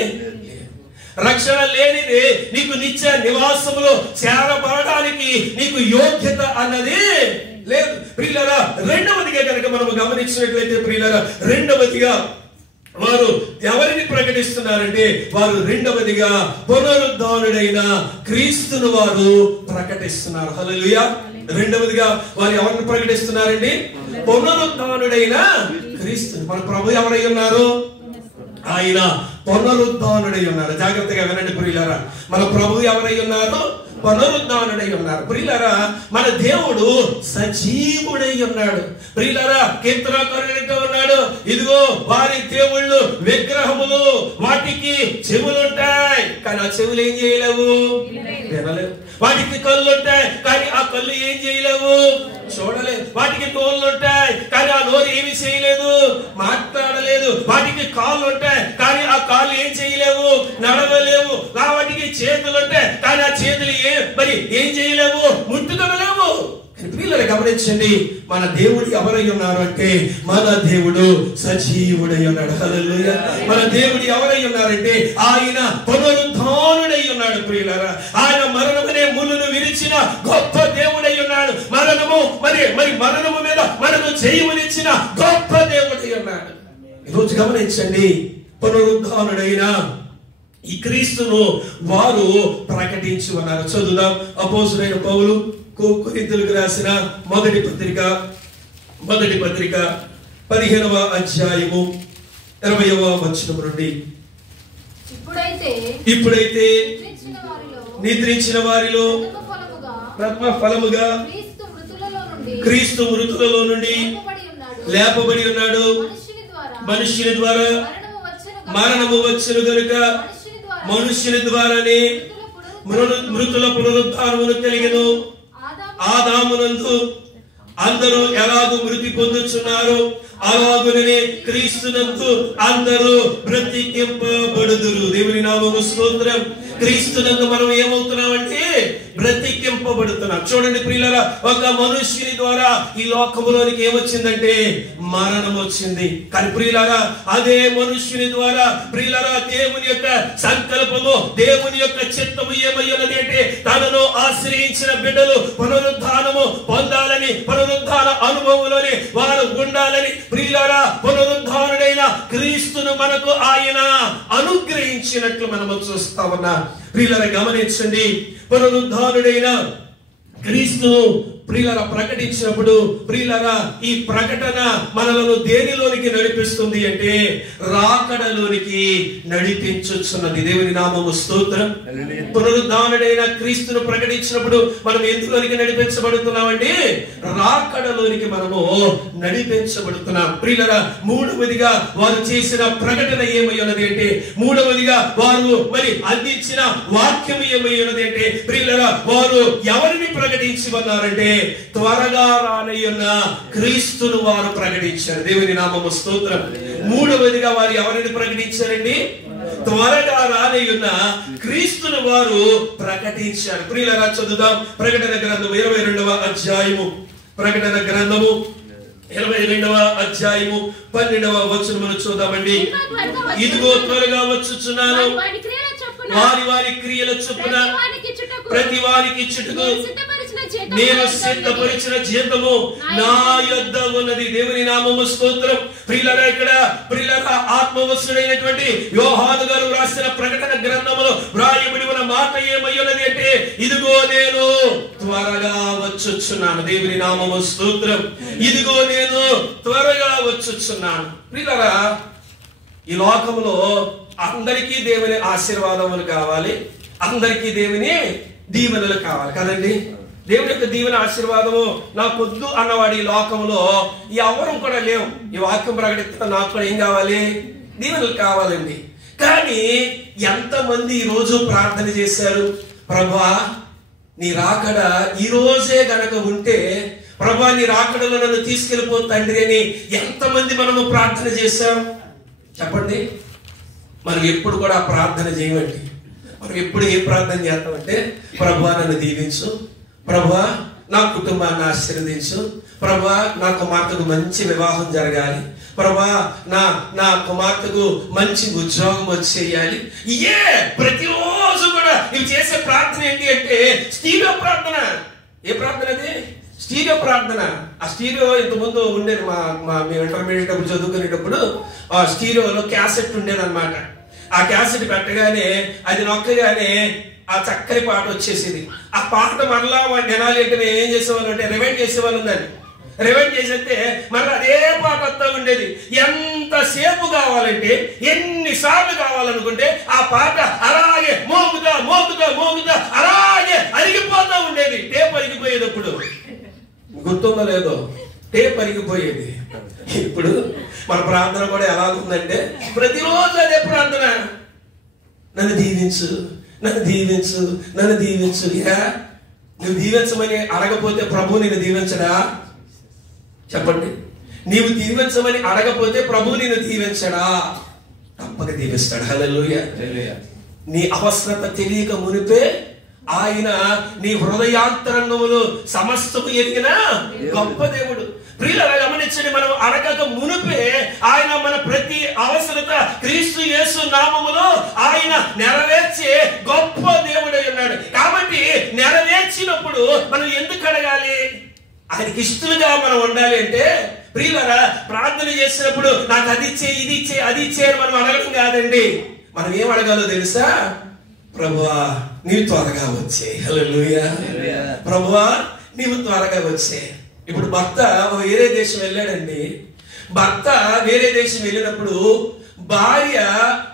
రక్షణ లేనిదే నీకు నిత్య నివాసములో చేరబడడానికి నీకు యోగ్యత అన్నది లేదు. ప్రియులారా, రెండవదిగా కనుక మనము గమనించినట్లయితే ప్రియులారా, రెండవదిగా వారు ఎవరిని ప్రకటిస్తున్నారంటే వారు రెండవదిగా పునరుద్ధానుడైన క్రీస్తును వారు ప్రకటిస్తున్నారు. హల్లెలూయా. రెండవదిగా వారు ఎవరిని ప్రకటిస్తున్నారండి? పునరుద్ధానుడైన క్రీస్తు. మన ప్రభు ఎవరై ఉన్నారు? ఆయన పునరుద్ధానుడై ఉన్నారు. జాగ్రత్తగా వినండి ప్రియులారా, మన ప్రభు ఎవరై ఉన్నారు? పునరుద్ధానుడై ఉన్నారు. ప్రియులారా, మన దేవుడు సజీవుడై ఉన్నాడు. ప్రియులారా, కీర్తనాకారుడు ఉన్నాడు, ఇదిగో వారి దేవుళ్ళు విగ్రహములు, వాటికి చెవులుంటాయి కానీ ఆ చెవులు ఏం చేయలేవు, వినలేవు. వాటికి కళ్ళు ఉంటాయి కానీ ఆ కళ్ళు ఏం చేయలేవు, చూడలేదు. వాటికి నోళ్ళు ఉంటాయి కానీ ఆ నోరు ఏమి చేయలేదు, మాట్లాడలేదు. వాటికి కాళ్ళు ఉంటాయి కానీ ఆ కాళ్ళు ఏం చేయలేవు, నడవలేవు. వాటికి చేతులు ఉంటాయి కానీ ఆ చేతులు మరి ఏం చేయలేవు, ముట్టుకోలేవు. ప్రియులారా గమనించండి, మన దేవుడు ఎవరై ఉన్నారు అంటే మన దేవుడు సజీవుడై ఉన్నాడు. హల్లెలూయా. మన దేవుడు ఎవరై ఉన్నారంటే ఆయన పునరుద్ధానుడై ఉన్నాడు. ప్రియులారా, ఆయన మరణమనే ముళ్ళును విరిచిన గొప్ప దేవుడై ఉన్నాడు. మరి మరణము మీద మనకు జయమునిచ్చిన గొప్ప దేవుడై ఉన్నాడు. ఈరోజు గమనించండి, పునరుద్ధానుడైన ఈ క్రీస్తును వారు ప్రకటించి ఉన్నారు. చదువుదాం. అపోస్తలుడైన పౌలు కొరింథీయులకు రాసిన మొదటి పత్రిక 15వ అధ్యాయము 20వ వచనం నుండి, ఇప్పుడైతే నిద్రించిన వారిలో ప్రథమ ఫలముగా క్రీస్తు మృతులలో నుండి లేపబడి ఉన్నాడు. మనుష్యుని ద్వారా మరణము వచ్చును గనుక మనుష్యుని ద్వారానే మృతుల పునరుద్ధానమును కలిగెను. ఆదామునందు అందరూ ఎలాగూ మృతి పొందుచున్నారో అలాగుననే క్రీస్తునందు అందరూ బ్రతికింపబడుదురు. దేవుని నామముకు స్తోత్రం. క్రీస్తునందు మనం ఏమవుతున్నామంటే బ్రతికింపబడుతున్నాం. చూడండి ప్రియులారా, ఒక మనుష్యుని ద్వారా ఈ లోకములోనికి ఏమొచ్చిందంటే మరణం వచ్చింది. కానీ ప్రియులారా, అదే మనుష్యుని ద్వారా ప్రియులారా దేవుని యొక్క సంకల్పము, దేవుని యొక్క చిత్తము ఏమై ఉన్నది అంటే తనను ఆశ్రయించిన బిడ్డలు పునరుద్ధానము పొందాలని, పునరుద్ధాన అనుభవంలోని వారు ఉండాలని ప్రియులారా పునరుద్ధానుడైన క్రీస్తును మనకు ఆయన అనుగ్రహించినట్లు మనము చూస్తా ఉన్నాం. ప్రియులారా గమనించండి, పునరుద్ధానుడైన క్రీస్తును ప్రియులారా ప్రకటించినప్పుడు ప్రియులారా ఈ ప్రకటన మనలను దేనిలోనికి నడిపిస్తుంది అంటే రాకడలోనికి నడిపించుచున్నది. దేవుని నామము స్తోత్రం. పునరుద్ధానుడైన క్రీస్తును ప్రకటించినప్పుడు మనం ఎందులోనికి నడిపించబడుతున్నామండి? రాకడలోనికి మనము నడిపించబడుతున్నాం. ప్రియులారా మూడవదిగా వారు చేసిన ప్రకటన ఏమై ఉన్నది అంటే, మూడవదిగా వారు మరి అందించిన వాక్యం ఏమై ఉన్నది అంటే ప్రియులారా వారు ఎవరిని ప్రకటించి ఉన్నారంటే త్వరగా రానయ్యున్న క్రీస్తును వారు ప్రకటించారు. దేవుని నామము స్తోత్రం. మూడవదిగా వారు ఎవరిని ప్రకటించారండి? త్వరగా రానయ్యున్న క్రీస్తును వారు ప్రకటించారు. ప్రియులారా చదువుదాం. ప్రకటన గ్రంథము 22వ అధ్యాయము, ప్రకటన గ్రంథము 22వ అధ్యాయము 12వ వచనమును చూద్దామండి. ఇదిగో త్వరగా వచ్చుచున్నాను, వారి వారి క్రియల చొప్పున ప్రతి వారికి ఇచ్చుటకు నేను సిద్ధపరిచిన జీతము నా యొద్ద ఉన్నది. దేవుని నామము స్తోత్రం. ప్రియులారా ఇక్కడ ప్రియులారా ఆత్మవశుడైనటువంటి యోహాను గారు రాసిన ప్రకటన గ్రంథములో వ్రాయబడి ఉన్న మాట ఏమై ఉన్నది అంటే, ఇదిగో నేను త్వరగా వచ్చుచున్నాను. దేవుని నామము స్తోత్రం. ఇదిగో నేను త్వరగా వచ్చుచున్నాను. ప్రియులారా ఈ లోకములో అందరికీ దేవుని ఆశీర్వాదములు కావాలి, అందరికీ దేవుని దీవెనలు కావాలి కదండి. దేవుని యొక్క దీవెన ఆశీర్వాదము నాకు వద్దు అన్నవాడు ఈ లోకంలో ఎవరు కూడా లేవు. ఈ వాక్యం ప్రకటిస్తున్న నాకు కూడా ఏం కావాలి? దీవెనలు కావాలండి. కానీ ఎంతమంది ఈ రోజు ప్రార్థన చేశారు, ప్రభువా నీ రాకడ ఈ రోజే గనక ఉంటే, ప్రభువా నీ రాకడలో నన్ను తీసుకెళ్ళిపో తండ్రి అని ఎంతమంది మనము ప్రార్థన చేశాం చెప్పండి. మనం ఎప్పుడు కూడా ప్రార్థన చేయమండి. మనం ఎప్పుడు ఏ ప్రార్థన చేస్తామంటే, ప్రభువా నన్ను దీవించు, ప్రభువా నా కుటుంబాన్ని ఆశీర్వదించు, ప్రభువా నా కుమార్తెకు మంచి వివాహం జరగాలి, ప్రభువా నా కుమార్తెకు మంచి ఉద్యోగం వచ్చేయాలి. ప్రతిరోజు కూడా నువ్వు చేసే ప్రార్థన ఏంటి అంటే స్టీరియో ప్రార్థన. ఏ ప్రార్థన అది? స్టీరియో ప్రార్థన. ఆ స్టీరియో ఇంతకుముందు ఉండేది. మేము ఇంటర్మీడియట్ అప్పుడు చదువుకునేటప్పుడు ఆ స్టీరియోలో క్యాసెట్ ఉండేది అనమాట. ఆ క్యాసెట్ పెట్టగానే అది నొక్కగానే ఆ చక్కని పాట వచ్చేసేది. ఆ పాట మరలా వినాలి అంటే మేము ఏం చేసేవాళ్ళం అంటే రివైండ్ చేసేవాళ్ళం. దాన్ని రివైండ్ చేసేస్తే మరలా అదే పాట వస్తూ ఉండేది. ఎంతసేపు కావాలంటే, ఎన్నిసార్లు కావాలనుకుంటే ఆ పాట అలాగే మోగుతా మోగుతా మోగుతా అలాగే అరిగిపోతా ఉండేది. టేప్ అరిగిపోయేటప్పుడు గుర్తుందో లేదో టేప్ అరిగిపోయేది. ఇప్పుడు మన ప్రార్థన కూడా ఎలాగుందంటే ప్రతిరోజు అదే ప్రార్థన. నన్ను దీవించు, నన్ను దీవించు, నన్ను దీవించు. నువ్వు దీవించమని అడగపోతే ప్రభు నిన్ను దీవించడా? చెప్పండి. నీవు దీవించమని అడగపోతే ప్రభు నిన్ను దీవించడా? తప్పక దీవిస్తాడు. హల్లెలూయా. నీ అవసరత తెలియక మునిపే ఆయన నీ హృదయాంతరంగములు సమస్తము ఎరిగిన గొప్ప దేవుడు. ప్రియులారా గమనించండి, మనం అడగక మునుపే ఆయన మన ప్రతి అవసరత క్రీస్తు యేసు నామములో ఆయన నెరవేర్చే గొప్ప దేవుడై ఉన్నాడు. కాబట్టి నెరవేర్చినప్పుడు మనం ఎందుకు అడగాలి? ఆయనకి ఇష్టలుగా మనం ఉండాలి అంటే ప్రియులారా, ప్రార్థన చేసినప్పుడు నాకు అది ఇచ్చే, ఇది ఇచ్చే, అది ఇచ్చే అని మనం అడగడం కాదండి. మనం ఏం అడగాలో తెలుసా? ప్రభువా నీవు త్వరగా వచ్చే. హల్లెలూయా. ప్రభువా నీవు త్వరగా వచ్చే. ఇప్పుడు భర్త వేరే దేశం వెళ్ళాడండి. భర్త వేరే దేశం వెళ్ళినప్పుడు భార్య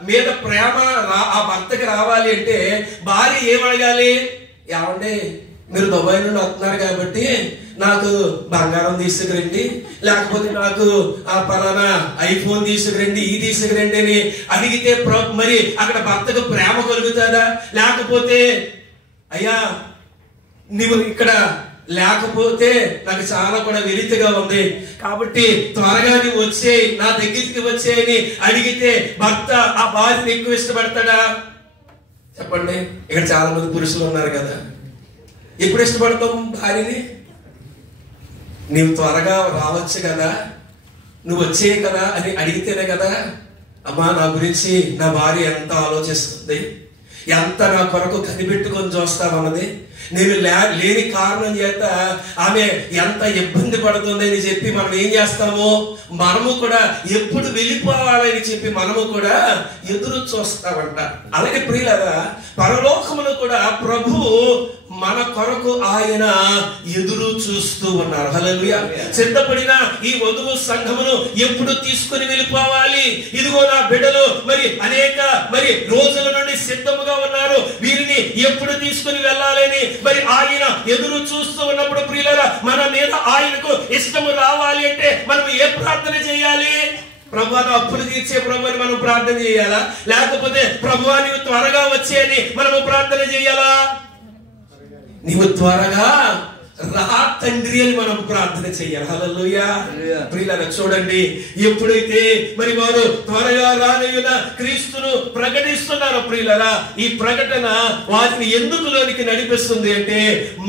మీద ప్రేమ ఆ భర్తకి రావాలి అంటే భార్య ఏమడగాలి? ఏమండి మీరు దుబాయ్ నుండి వస్తున్నారు కాబట్టి నాకు బంగారం తీసుకురండి, లేకపోతే నాకు ఆ పలానా ఐఫోన్ తీసుకురండి, ఈ తీసుకురండి అని అడిగితే మరి అక్కడ భర్తకు ప్రేమ కలుగుతుందా? లేకపోతే అయ్యా నువ్వు ఇక్కడ లేకపోతే నాకు చాలా కూడా వెలితిగా ఉంది కాబట్టి త్వరగా నువ్వు వచ్చే, నా దగ్గరికి వచ్చేయని అడిగితే భర్త ఆ భార్యని ఎక్కువ ఇష్టపడతాడా? చెప్పండి. ఇక్కడ చాలా మంది పురుషులు ఉన్నారు కదా, ఎప్పుడు ఇష్టపడతాం భార్యని? నీవు త్వరగా రావచ్చు కదా, నువ్వు వచ్చే కదా అని అడిగితేనే కదా. అమ్మా నా గురించి నా భార్య ఎంత ఆలోచిస్తుంది, ఎంత నా కొరకు కనిపెట్టుకొని చూస్తామన్నది, నేను లేని కారణం చేత ఆమె ఎంత ఇబ్బంది పడుతుంది అని చెప్పి మనం ఏం చేస్తాము? మనము కూడా ఎప్పుడు వెళ్ళిపోవాలని చెప్పి మనము కూడా ఎదురు చూస్తామంట. అలాగే ప్రియులారా, పరలోకములో కూడా ప్రభు మన కొరకు ఆయన ఎదురు చూస్తూ ఉన్నారు. హల్లెలూయా. సిద్ధపడిన ఈ వధువు సంఘమును ఎప్పుడు తీసుకుని వెళ్ళిపోవాలి? ఇదిగో నా బిడ్డలు అనేక రోజుల నుండి సిద్ధముగా ఉన్నారు, వీరిని ఎప్పుడు తీసుకుని వెళ్ళాలని ఆయన ఎదురు చూస్తూ ఉన్నప్పుడు ప్రియులారా, మన మీద ఆయనకు ఇష్టము రావాలి అంటే మనం ఏ ప్రార్థన చేయాలి? ప్రభువా నా అప్పులు తీర్చే ప్రభు అని మనం ప్రార్థన చేయాలా? లేకపోతే ప్రభువా నీవు త్వరగా వచ్చే అని మనము ప్రార్థన చేయాలా? నీవు త్వరగా రా తండ్రి అని మనం ప్రార్థన చెయ్యాలి. హల్లెలూయా. ప్రియులారా చూడండి, ఎప్పుడైతే వారు త్వరగా రానయ్యున్న క్రీస్తును ప్రకటిస్తున్నారో ప్రియులారా, ఈ ప్రకటన వారిని ఎందుకులోనికి నడిపిస్తుంది అంటే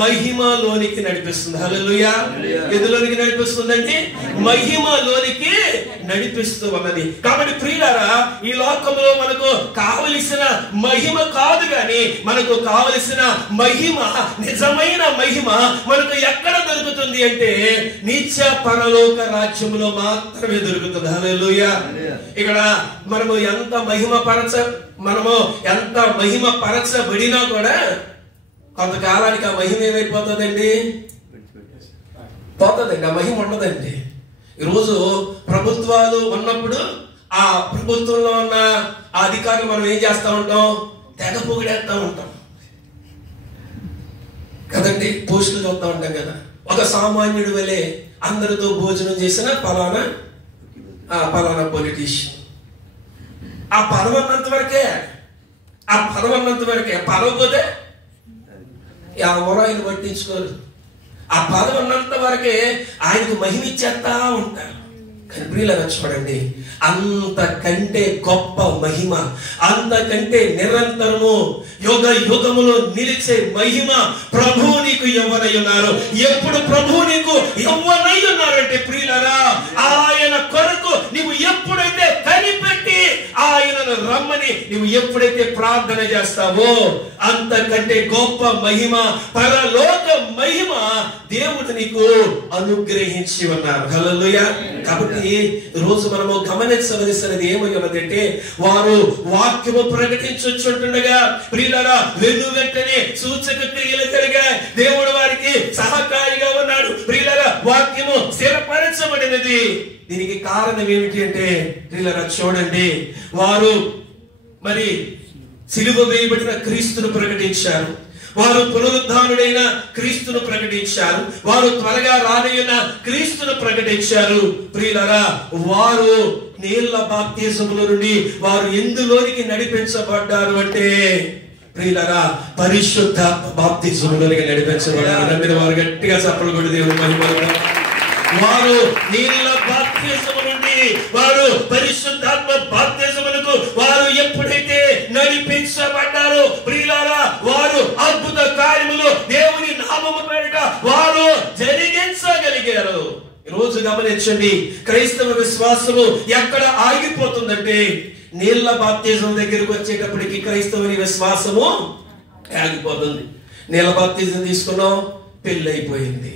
మహిమలోనికి నడిపిస్తుంది. హల్లెలూయా. ఎందులోనికి నడిపిస్తుందండి? మహిమలోనికి నడిపిస్తూ ఉన్నది. కాబట్టి ప్రియులారా, ఈ లోకంలో మనకు కావలసిన మహిమ కాదు గాని మనకు కావలసిన మహిమ, నిజమైన మహిమ మనకు ఎక్కడ దొరుకుతుంది అంటే నిత్య పరలోక రాజ్యములో మాత్రమే దొరుకుతుంది. హల్లెలూయా. ఇక్కడ మనము ఎంత మహిమ పరచబడినా కూడా కొంతకాలానికి ఆ మహిమ ఏమైపోతుందండి? పోతుందండి, ఆ మహిమ ఉండదండి. ఈరోజు ప్రభుత్వాలు ఉన్నప్పుడు ఆ ప్రభుత్వంలో ఉన్న ఆ అధికారులు మనం ఏం చేస్తా ఉంటాం? తెగ పొగిడేస్తా ఉంటాం కదండి. పోస్టులు చూస్తూ ఉంటాం కదా. ఒక సామాన్యుడి వలె అందరితో భోజనం చేసిన పలానా పొలిటీషియన్. ఆ పదవి అన్నంత వరకే, పదవి పోతే ఎవరో ఆయన పట్టించుకోరు. ఆ పదవి ఉన్నంత వరకే ఆయనకు మహిమిచ్చేస్తా ఉంటారు. కానీ ప్రియులారా చూడండి, అంతకంటే గొప్ప మహిమ, అంతకంటే నిరంతరము యుగ యుగములో నిలిచే మహిమ ప్రభువు నీకు ఎవరై ఉన్నారు? ఎప్పుడు ప్రభువు నీకు ఎవరై ఉన్నారంటే ప్రియులారా, ఆయన కొరకు నీవు ఎప్పుడైతే కనిపెట్టి ఆయనను రమ్మని నీవు ఎప్పుడైతే ప్రార్థన చేస్తావో అంతకంటే గొప్ప మహిమ, పరలోక మహిమ దేవుడు నీకు అనుగ్రహించి ఉన్నారు. హల్లెలూయా. కాబట్టి రోజు మనము గమనించవలసినది ఏమై ఉన్నదంటే, వారు వాక్యము ప్రకటించుచుంటుండగా ప్రియులారా వెను వెంటనే సూచక క్రియలు జరిగాయి. దేవుడు వారికి సహకారిగా ఉన్నాడు. ప్రియులారా వాక్యము స్థిరపరచబడినది. దీనికి కారణం ఏమిటి అంటే ప్రియులారా చూడండి, వారు సిలువ వేయబడిన క్రీస్తును ప్రకటించారు, వారు పునరుద్ధానుడైన క్రీస్తును ప్రకటించారు, వారు త్వరగా రానయ్యున్న క్రీస్తును ప్రకటించారు. ప్రియులారా వారు నీళ్ల బాప్తిజముల నుండి వారు ఎందులోనికి నడిపించబడ్డారు అంటే ప్రియులారా పరిశుద్ధాత్మ బాప్తిజములోనికి నడిపించబడ్డారు. నమ్మిన వారు గట్టిగా చప్పలు కొట్టి దేవుని మహిమలో. వారు నీళ్ల బాప్తిజము నుండి వారు పరిశుద్ధాత్మ బాప్తిజములకు వారు ఎప్పుడైతే నడిపించబడ్డారో ప్రియులారా, వారు అద్భుత కార్యములు దేవుని నామము పేరిట వారు జరిగించగలిగారు. ఈరోజు గమనించండి, క్రైస్తవ విశ్వాసము ఎక్కడ ఆగిపోతుందంటే నీళ్ల బాప్తిజం దగ్గరకు వచ్చేటప్పటికి క్రైస్తవుని విశ్వాసము ఆగిపోతుంది. నీళ్ల బాప్తిజం తీసుకున్నాం, పెళ్లి అయిపోయింది.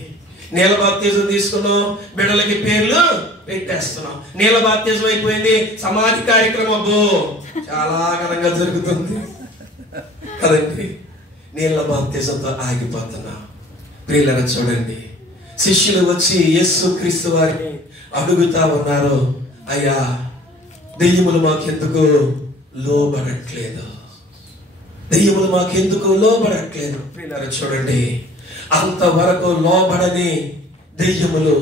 నీళ్ల బాప్తిజం తీసుకున్నాం, బిడ్డలకి పేర్లు పెట్టేస్తున్నాం. నీళ్ల బాప్తిజం అయిపోయింది, సమాధి కార్యక్రమం చాలా ఘనంగా జరుగుతుంది కదండి. నీళ్ల బాప్తిజంతో ఆగిపోతున్నాం. ప్రియులారా చూడండి, శిష్యులు వచ్చి యేసుక్రీస్తు వారిని అడుగుతా ఉన్నారు, అయ్యా దెయ్యములు మాకెందుకు లోబడట్లేదు, దెయ్యములు మాకెందుకు లోబడట్లేదు. ప్రియులారా చూడండి, అంతవరకు లోబడని దెయ్యములు,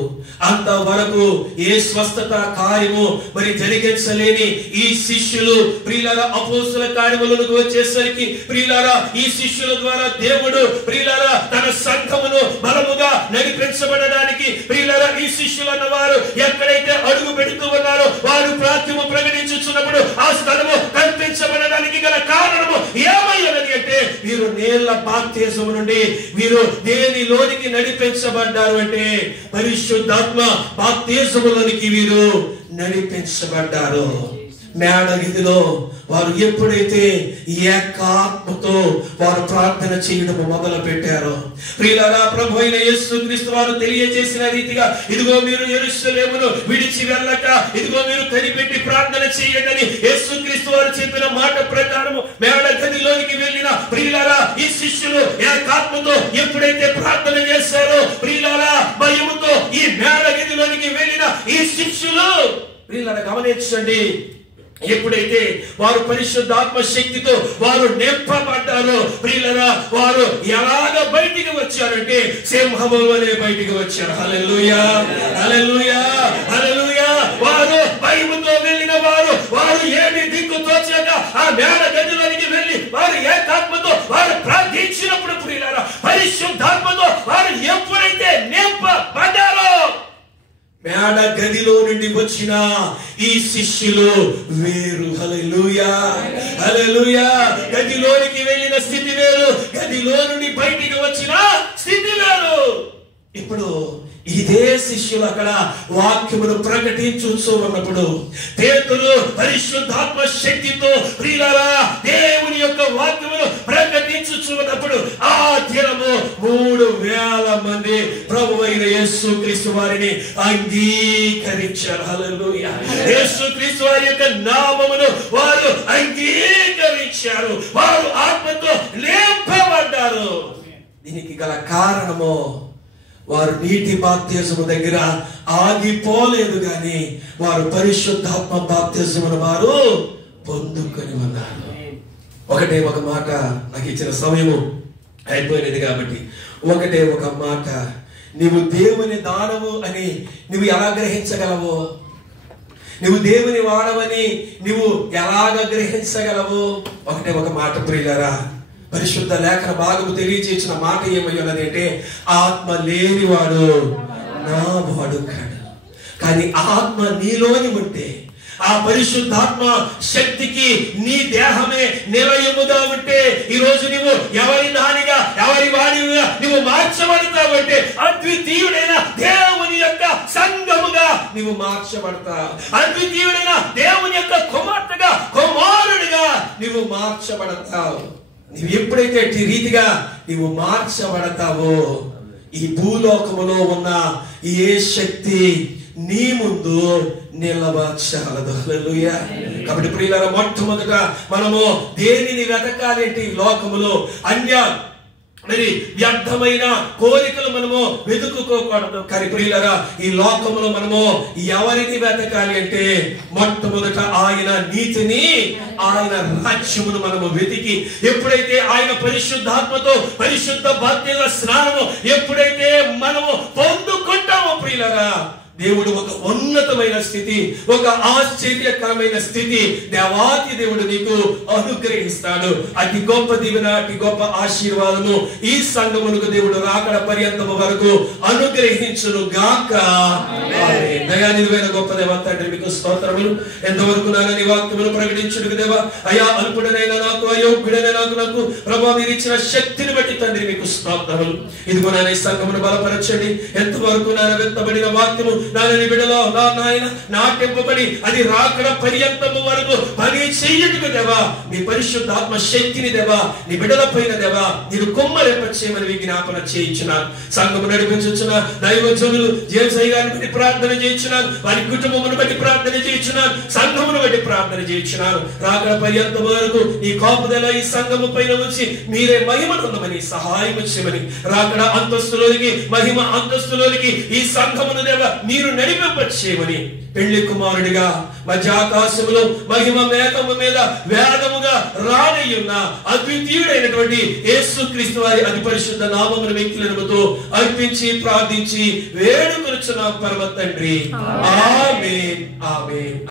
అంతవరకు ఏ స్వస్థత కార్యము మరి జరిగించలేని ఈ శిష్యులు ప్రియులారా అపోస్తుల కార్యములకు వచ్చేసరికి ప్రియులారా ఈ శిష్యుల ద్వారా దేవుడు ప్రియులారా తన సంఘమును బలముగా నడిపించబడడానికి ప్రియులారా ఈ శిష్యులు అన్నవారు ఎక్కడైతే అడుగు పెడుతూ ఉన్నారో వారు వాక్యము ప్రకటించుచున్నప్పుడు ఆ స్థలము కల్పించబడడానికి గల కారణము ఏమయ్యనది అంటే వీరు నీళ్ల బాప్తిజము నుండి వీరు దేనిలోనికి నడిపించబడ్డారు అంటే పరిశుద్ధాత్మ బాప్తిజములోనికి వీరు నడిపించబడ్డారు. మేడగదిలో వారు ఎప్పుడైతే ఏకాత్మతో వారు ప్రార్థన చేయడం మొదలు పెట్టారో ప్రియులారా, ప్రభు అయిన యేసుక్రీస్తు వారు తెలియజేసిన రీతిగా ఇదిగో మీరు యెరూషలేమును విడిచి వెళ్ళక ఇదిగో మీరు కనిపెట్టి ప్రార్థన చేయండి అని యేసుక్రీస్తు వారు చెప్పిన మాట ప్రకారము మేడగదిలోనికి వెళ్ళిన ప్రియులారా ఈ శిష్యులు ఏకాత్మతో ఎప్పుడైతే ప్రార్థన చేశారో ప్రియులారా భయముతో ఈ మేడగదిలోనికి వెళ్ళిన ఈ శిష్యులు ప్రియులారా గమనించండి, ఎప్పుడైతే వారు పరిశుద్ధాత్మ శక్తితో వారు నింపబడ్డారో ప్రియులారా వారు ఎలాగ బయటికి వచ్చారంటే సింహము వలె బయటికి వచ్చారు. హల్లెలూయా, హల్లెలూయా, హల్లెలూయా. వారు భయముతో వెళ్ళిన వారు ఏమి దిక్కు తోచక ఆ మేడ గదిలోనికి వెళ్ళి వారు ఏకాత్మతో వారు ప్రార్థించినప్పుడు ప్రియులారా పరిశుద్ధాత్మతో వారు ఎప్పుడైతే నింపబడ్డారో మేడ గదిలో నుండి వచ్చిన ఈ శిష్యులు వేరు. హల్లెలూయా, హల్లెలూయా. గదిలోనికి వెళ్ళిన స్థితి వేరు, గదిలో నుండి బయటికి వచ్చిన స్థితి వేరు. ఇప్పుడు ఇదే శిష్యులు అక్కడ వాక్యమును ప్రకటించుచూ ఉన్నప్పుడు పేతురు పరిశుద్ధాత్మ శక్తితో ప్రియులారా దేవుని యొక్క వాక్యమును ప్రకటించుచూ ఉన్నప్పుడు ఆ దినము 3000 మంది ప్రభువైన యేసుక్రీస్తు వారిని అంగీకరించారు. హల్లెలూయా. యేసుక్రీస్తు వారి యొక్క నామమును వారు అంగీకరించారు, వారు ఆత్మతో నింపబడ్డారు. దీనికి గల కారణము వారు నీటి బాప్తిజము దగ్గర ఆగిపోలేదు గాని వారు పరిశుద్ధాత్మ బాప్తిజమును వారు పొందుకొని ఉన్నారు. ఒకటే ఒక మాట, నాకు ఇచ్చిన సమయము అయిపోయినది కాబట్టి ఒకటే ఒక మాట, నీవు దేవుని దానవు అని నువ్వు ఎలా గ్రహించగలవు? నువ్వు దేవుని వాడవని నువ్వు ఎలాగ గ్రహించగలవు? ఒకటే ఒక మాట ప్రియులారా, పరిశుద్ధ లేఖన భాగము తెలియచేసిన మాట ఏమై ఉన్నది అంటే ఆత్మ లేనివాడు నా వాడు కాడు. కానీ ఆత్మ నీలోని ఉంటే ఆ పరిశుద్ధాత్మ శక్తికి నీ దేహమే నిలయముగా ఉంటే ఈ రోజు నువ్వు ఎవరి నానిగా ఎవరి వాడిగా నువ్వు మార్చబడతావంటే అద్వితీయుడైన దేవుని యొక్క సంఘముగా నువ్వు మార్చబడతావు. అద్వితీయుడైన దేవుని యొక్క కుమార్తెగా కుమారుడిగా నువ్వు మార్చబడతావు. నువ్వు ఎప్పుడైతే ఈ రీతిగా నువ్వు మార్చబడతావో ఈ భూలోకములో ఉన్న ఏ శక్తి నీ ముందు నిలవచాలదు. హల్లెలూయా. కాబట్టి ప్రియులారా మొట్టమొదట మనము దేనిని వెతకాలి అంటే ఈ లోకములో మరి వ్యర్థమైన కోరికలు మనము వెతుక్కోకూడదు. కానీ ప్రియులారా ఈ లోకములో మనము ఎవరిని వెతకాలి అంటే మొట్టమొదట ఆయన నీతిని ఆయన రాజ్యమును మనము వెతికి ఎప్పుడైతే ఆయన పరిశుద్ధాత్మతో పరిశుద్ధ బాప్తిజ స్నానము ఎప్పుడైతే మనము పొందుకుంటామో ప్రియులారా దేవుడు ఒక ఉన్నతమైన స్థితి, ఒక ఆశ్చర్యకరమైన స్థితి దేవాతి దేవుడు నీకు అనుగ్రహిస్తాడు. అతి గొప్ప దీవెన, అతి గొప్ప ఆశీర్వాదము ఈ సంఘమునకు దేవుడు రాకడ పర్యంతము వరకు అనుగ్రహించును గాక. దయానిధివైన గొప్ప దేవ తండ్రి మీకు స్తోత్రములు. ఎంతవరకు నాన్న నీ వాక్యమును ప్రకటించుటకు దేవా, అయా అల్పుడనైనా నాకు, అయోగ్యుడైనా నాకు ప్రభావ మీరు ఇచ్చిన శక్తిని బట్టి తండ్రి మీకు స్తోత్రములు. ఇదిగో నాన్న ఈ సంఘమును బలపరచండి. ఎంతవరకు నాన్న వెత్తబడిన వాక్యము నాన్న నీ బిడ్డలో నాయన నాటింపబడి అది రాకడ పర్యంతము వరకు పని చెయ్యటకు దేవా, నీ పరిశుద్ధాత్మ శక్తిని దేవా నీ బిడ్డల పైన దేవా నేను కొమ్మరెప్పచేయమని విజ్ఞాపన చేయించున్నాను. సంఘము నడిపించున్న దైవజనులు జేసయ్య గారిని బట్టి ప్రార్థన చేయించున్నాను, వారి కుటుంబమును బట్టి ప్రార్థన చేయించున్నాను, సంఘమును బట్టి ప్రార్థన చేయించున్నాను. రాకడ పర్యంతం వరకు ఈ కాపుదల ఈ సంఘము పైన వచ్చి మీరే మహిమనుందమని సహాయం చేయమని, రాకడ అంతస్తులోనికి మహిమ అంతస్తులోనికి ఈ సంఘమును దేవా మీరు నడిపింపచేయమని, పెళ్లి కుమారుడిగా మధ్యాకాశములో మహిమ మేఘము మీద వేగముగా రానయ్యున్న అద్వితీయుడైనటువంటి యేసుక్రీస్తు వారి అతి పరిశుద్ధ నామమును వ్యక్తులతో అర్పించి ప్రార్థించి వేడుకొనుచున్నాం పరమ తండ్రి. ఆమేన్, ఆమేన్.